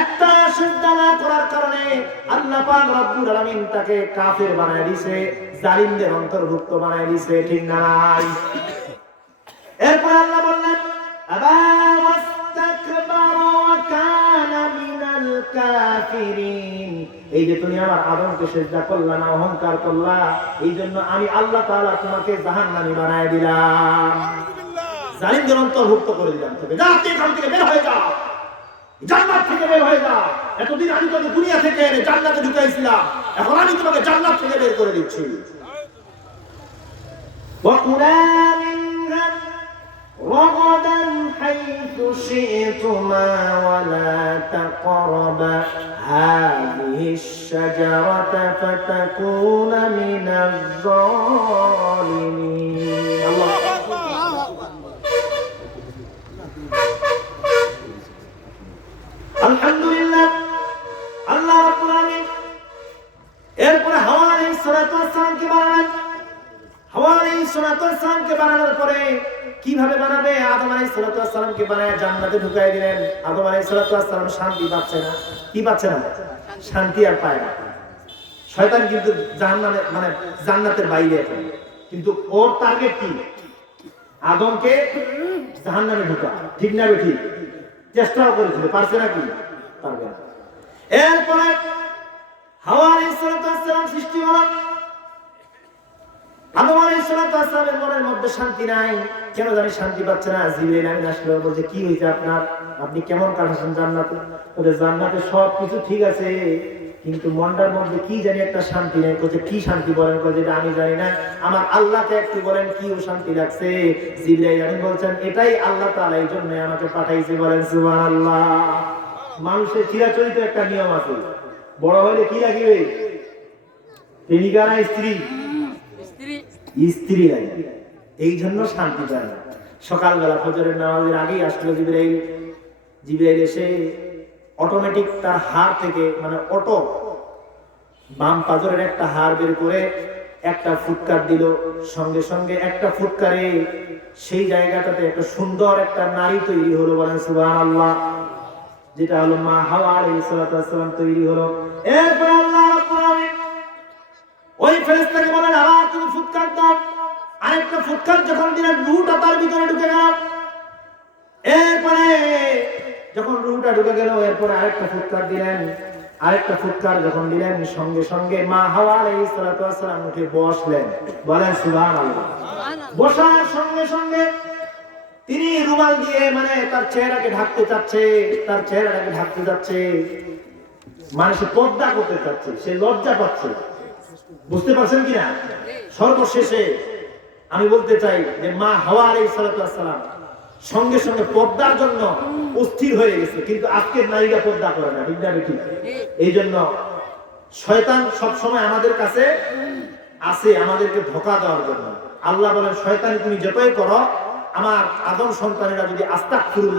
একটা সিজদা না করার কারণে আল্লাহ পাক রব্বুল আলামিন তাকে কাফের বানায় দিয়েছে, জালিমদের অন্তর্ভুক্ত বানায় দিয়েছে। ঠিক না নাই? এরপর আল্লাহ বললেন, আবা ওয়াস্তাকবারা ওয়া কানা মিনাল কাফিরিন। এই যে তুমি আমার আদমকে সিজদা করলা না, অহংকার করলা, এই জন্য আমি আল্লাহ তাআলা তোমাকে জাহান্নামী বানায় দিলাম, জালিমদের অন্তর্ভুক্ত করে দিলাম। তবে যা, তুই এখান থেকে বের হয়ে যা, জান্নাত থেকে বের হয়ে যা। এতদিন আমি তোকে দুনিয়া থেকে এনে জান্নাতে ঢুকাইছিলাম, এখন আমি তোমাকে জান্নাত থেকে বের করে দিচ্ছি। وَكُلَا مِنْهَا رَغَدًا حَيْثُ شِئْتُمَا وَلَا تَقْرَبَا هَٰذِهِ الشَّجَرَةَ فَتَكُونَا مِنَ الظَّالِمِينَ। আল্লাহ আলহামদুলিল্লাহ। আল্লাহ রাব্বুল আলামিন এরপরে হাওয়া আলাইহিস সালামকে বানালেন। হাওয়া আলাইহিস সালামকে বানানোর পরে কিভাবে বানাবে? আদম আলাইহিস সালামকে বানায় জান্নাতে ঢুকাই দিলেন। আদম আলাইহিস সালাম শান্তি পাচ্ছে না। কি পাচ্ছে না? শান্তি আর পায় না। শয়তান কিন্তু জাহান্নামে, মানে জান্নাতের বাইরে এখন, কিন্তু ওর টার্গেট কি? আদমকে জাহান্নামে ঢুকা। ঠিক না বেঠিক? চেষ্টাও করেছিল, পারছে না কি? পারবে না। এরপরে হাওয়া আলাইহিস সালাম সৃষ্টি হলো। আদম আলাইহিস সালামের মনের মধ্যে শান্তি নাই, কেন জানি শান্তি পাচ্ছে না। জিবরাইল আমিন আসলো, বলছে কি হয়েছে আপনার, আপনি কেমন কাটাচ্ছেন জান্নাতে? বলে জান্নাতে সবকিছু ঠিক আছে, কিন্তু মনটার মধ্যে কি জানি একটা শান্তি নেই। বলছে কি শান্তি বলেন? যেটা আমি জানি না, আমার আল্লাহকে একটু বলেন কি ও শান্তি লাগছে। জিবরাইল আমিন বলছেন এটাই আল্লাহ তাআলা এই জন্য আমাকে পাঠাইছে। বলেন সুবহানাল্লাহ। মানুষের চিরাচরিত একটা নিয়ম আছে, বড় হলে কি লাগবে? প্রেমিকা না স্ত্রী? স্ত্রী লাগে, এই জন্য শান্তি পায় না। সকালবেলা ফজরের নামাজের আগেই আসলো জিবরাইল। জিবরাইল এসে অটোমেটিক তার হাড় থেকে, মানে অটো বাম পাজরের একটা হাড় বের করে একটা ফুৎকার দিল। সঙ্গে সঙ্গে একটা ফুৎকারে সেই জায়গাটাতে একটা সুন্দর একটা নারী তৈরি হলো। বলেন সুবহানাল্লাহ। যেটা হলো মা হাওয়া আলাইহিস সালাম তৈরি হলো। এরপর আল্লাহ রাব্বুল আলামিন ওই ফেরেশতাকে বলেন আবার তুমি ফুৎকার দাও। আরেকটা ফুৎকার যখন দিলেন, রূহটা তার ভিতরে ঢুকে গেল। এরপরে যখন রূহটা ঢুকে গেল, এরপরে আরেকটা ফুৎকার দিলেন। আরেকটা ফুৎকার যখন দিলেন, সঙ্গে সঙ্গে মা হাওয়া আলাইহিস সালাম উঠে বসলেন। বলেন সুবহানাল্লাহ। বসার সঙ্গে সঙ্গে তিনি রুমাল দিয়ে, মানে তার চেহারাকে ঢাকতে চাচ্ছে, তার চেহারাটাকে ঢাকতে যাচ্ছে, মানে সে পর্দা করতে চাচ্ছে, সে লজ্জা পাচ্ছে। বুঝতে পারছেন কিনা? সর্বশেষে আমি বলতে চাই যে মা হাওয়া আলাইহিস সালাম সঙ্গে সঙ্গে পর্দার জন্য অস্থির হয়ে গেছে, কিন্তু আজকের নারীরা পর্দা করে না। ঠিক না? ঠিক। এই জন্য শয়তান সবসময় আমাদের কাছে আছে, আমাদেরকে ধোঁকা দেওয়ার জন্য। আল্লাহ বলেন শয়তানি তুমি যতই করো, আমার আদম সন্তানেরা যদি আস্তাগফিরুল্লাহ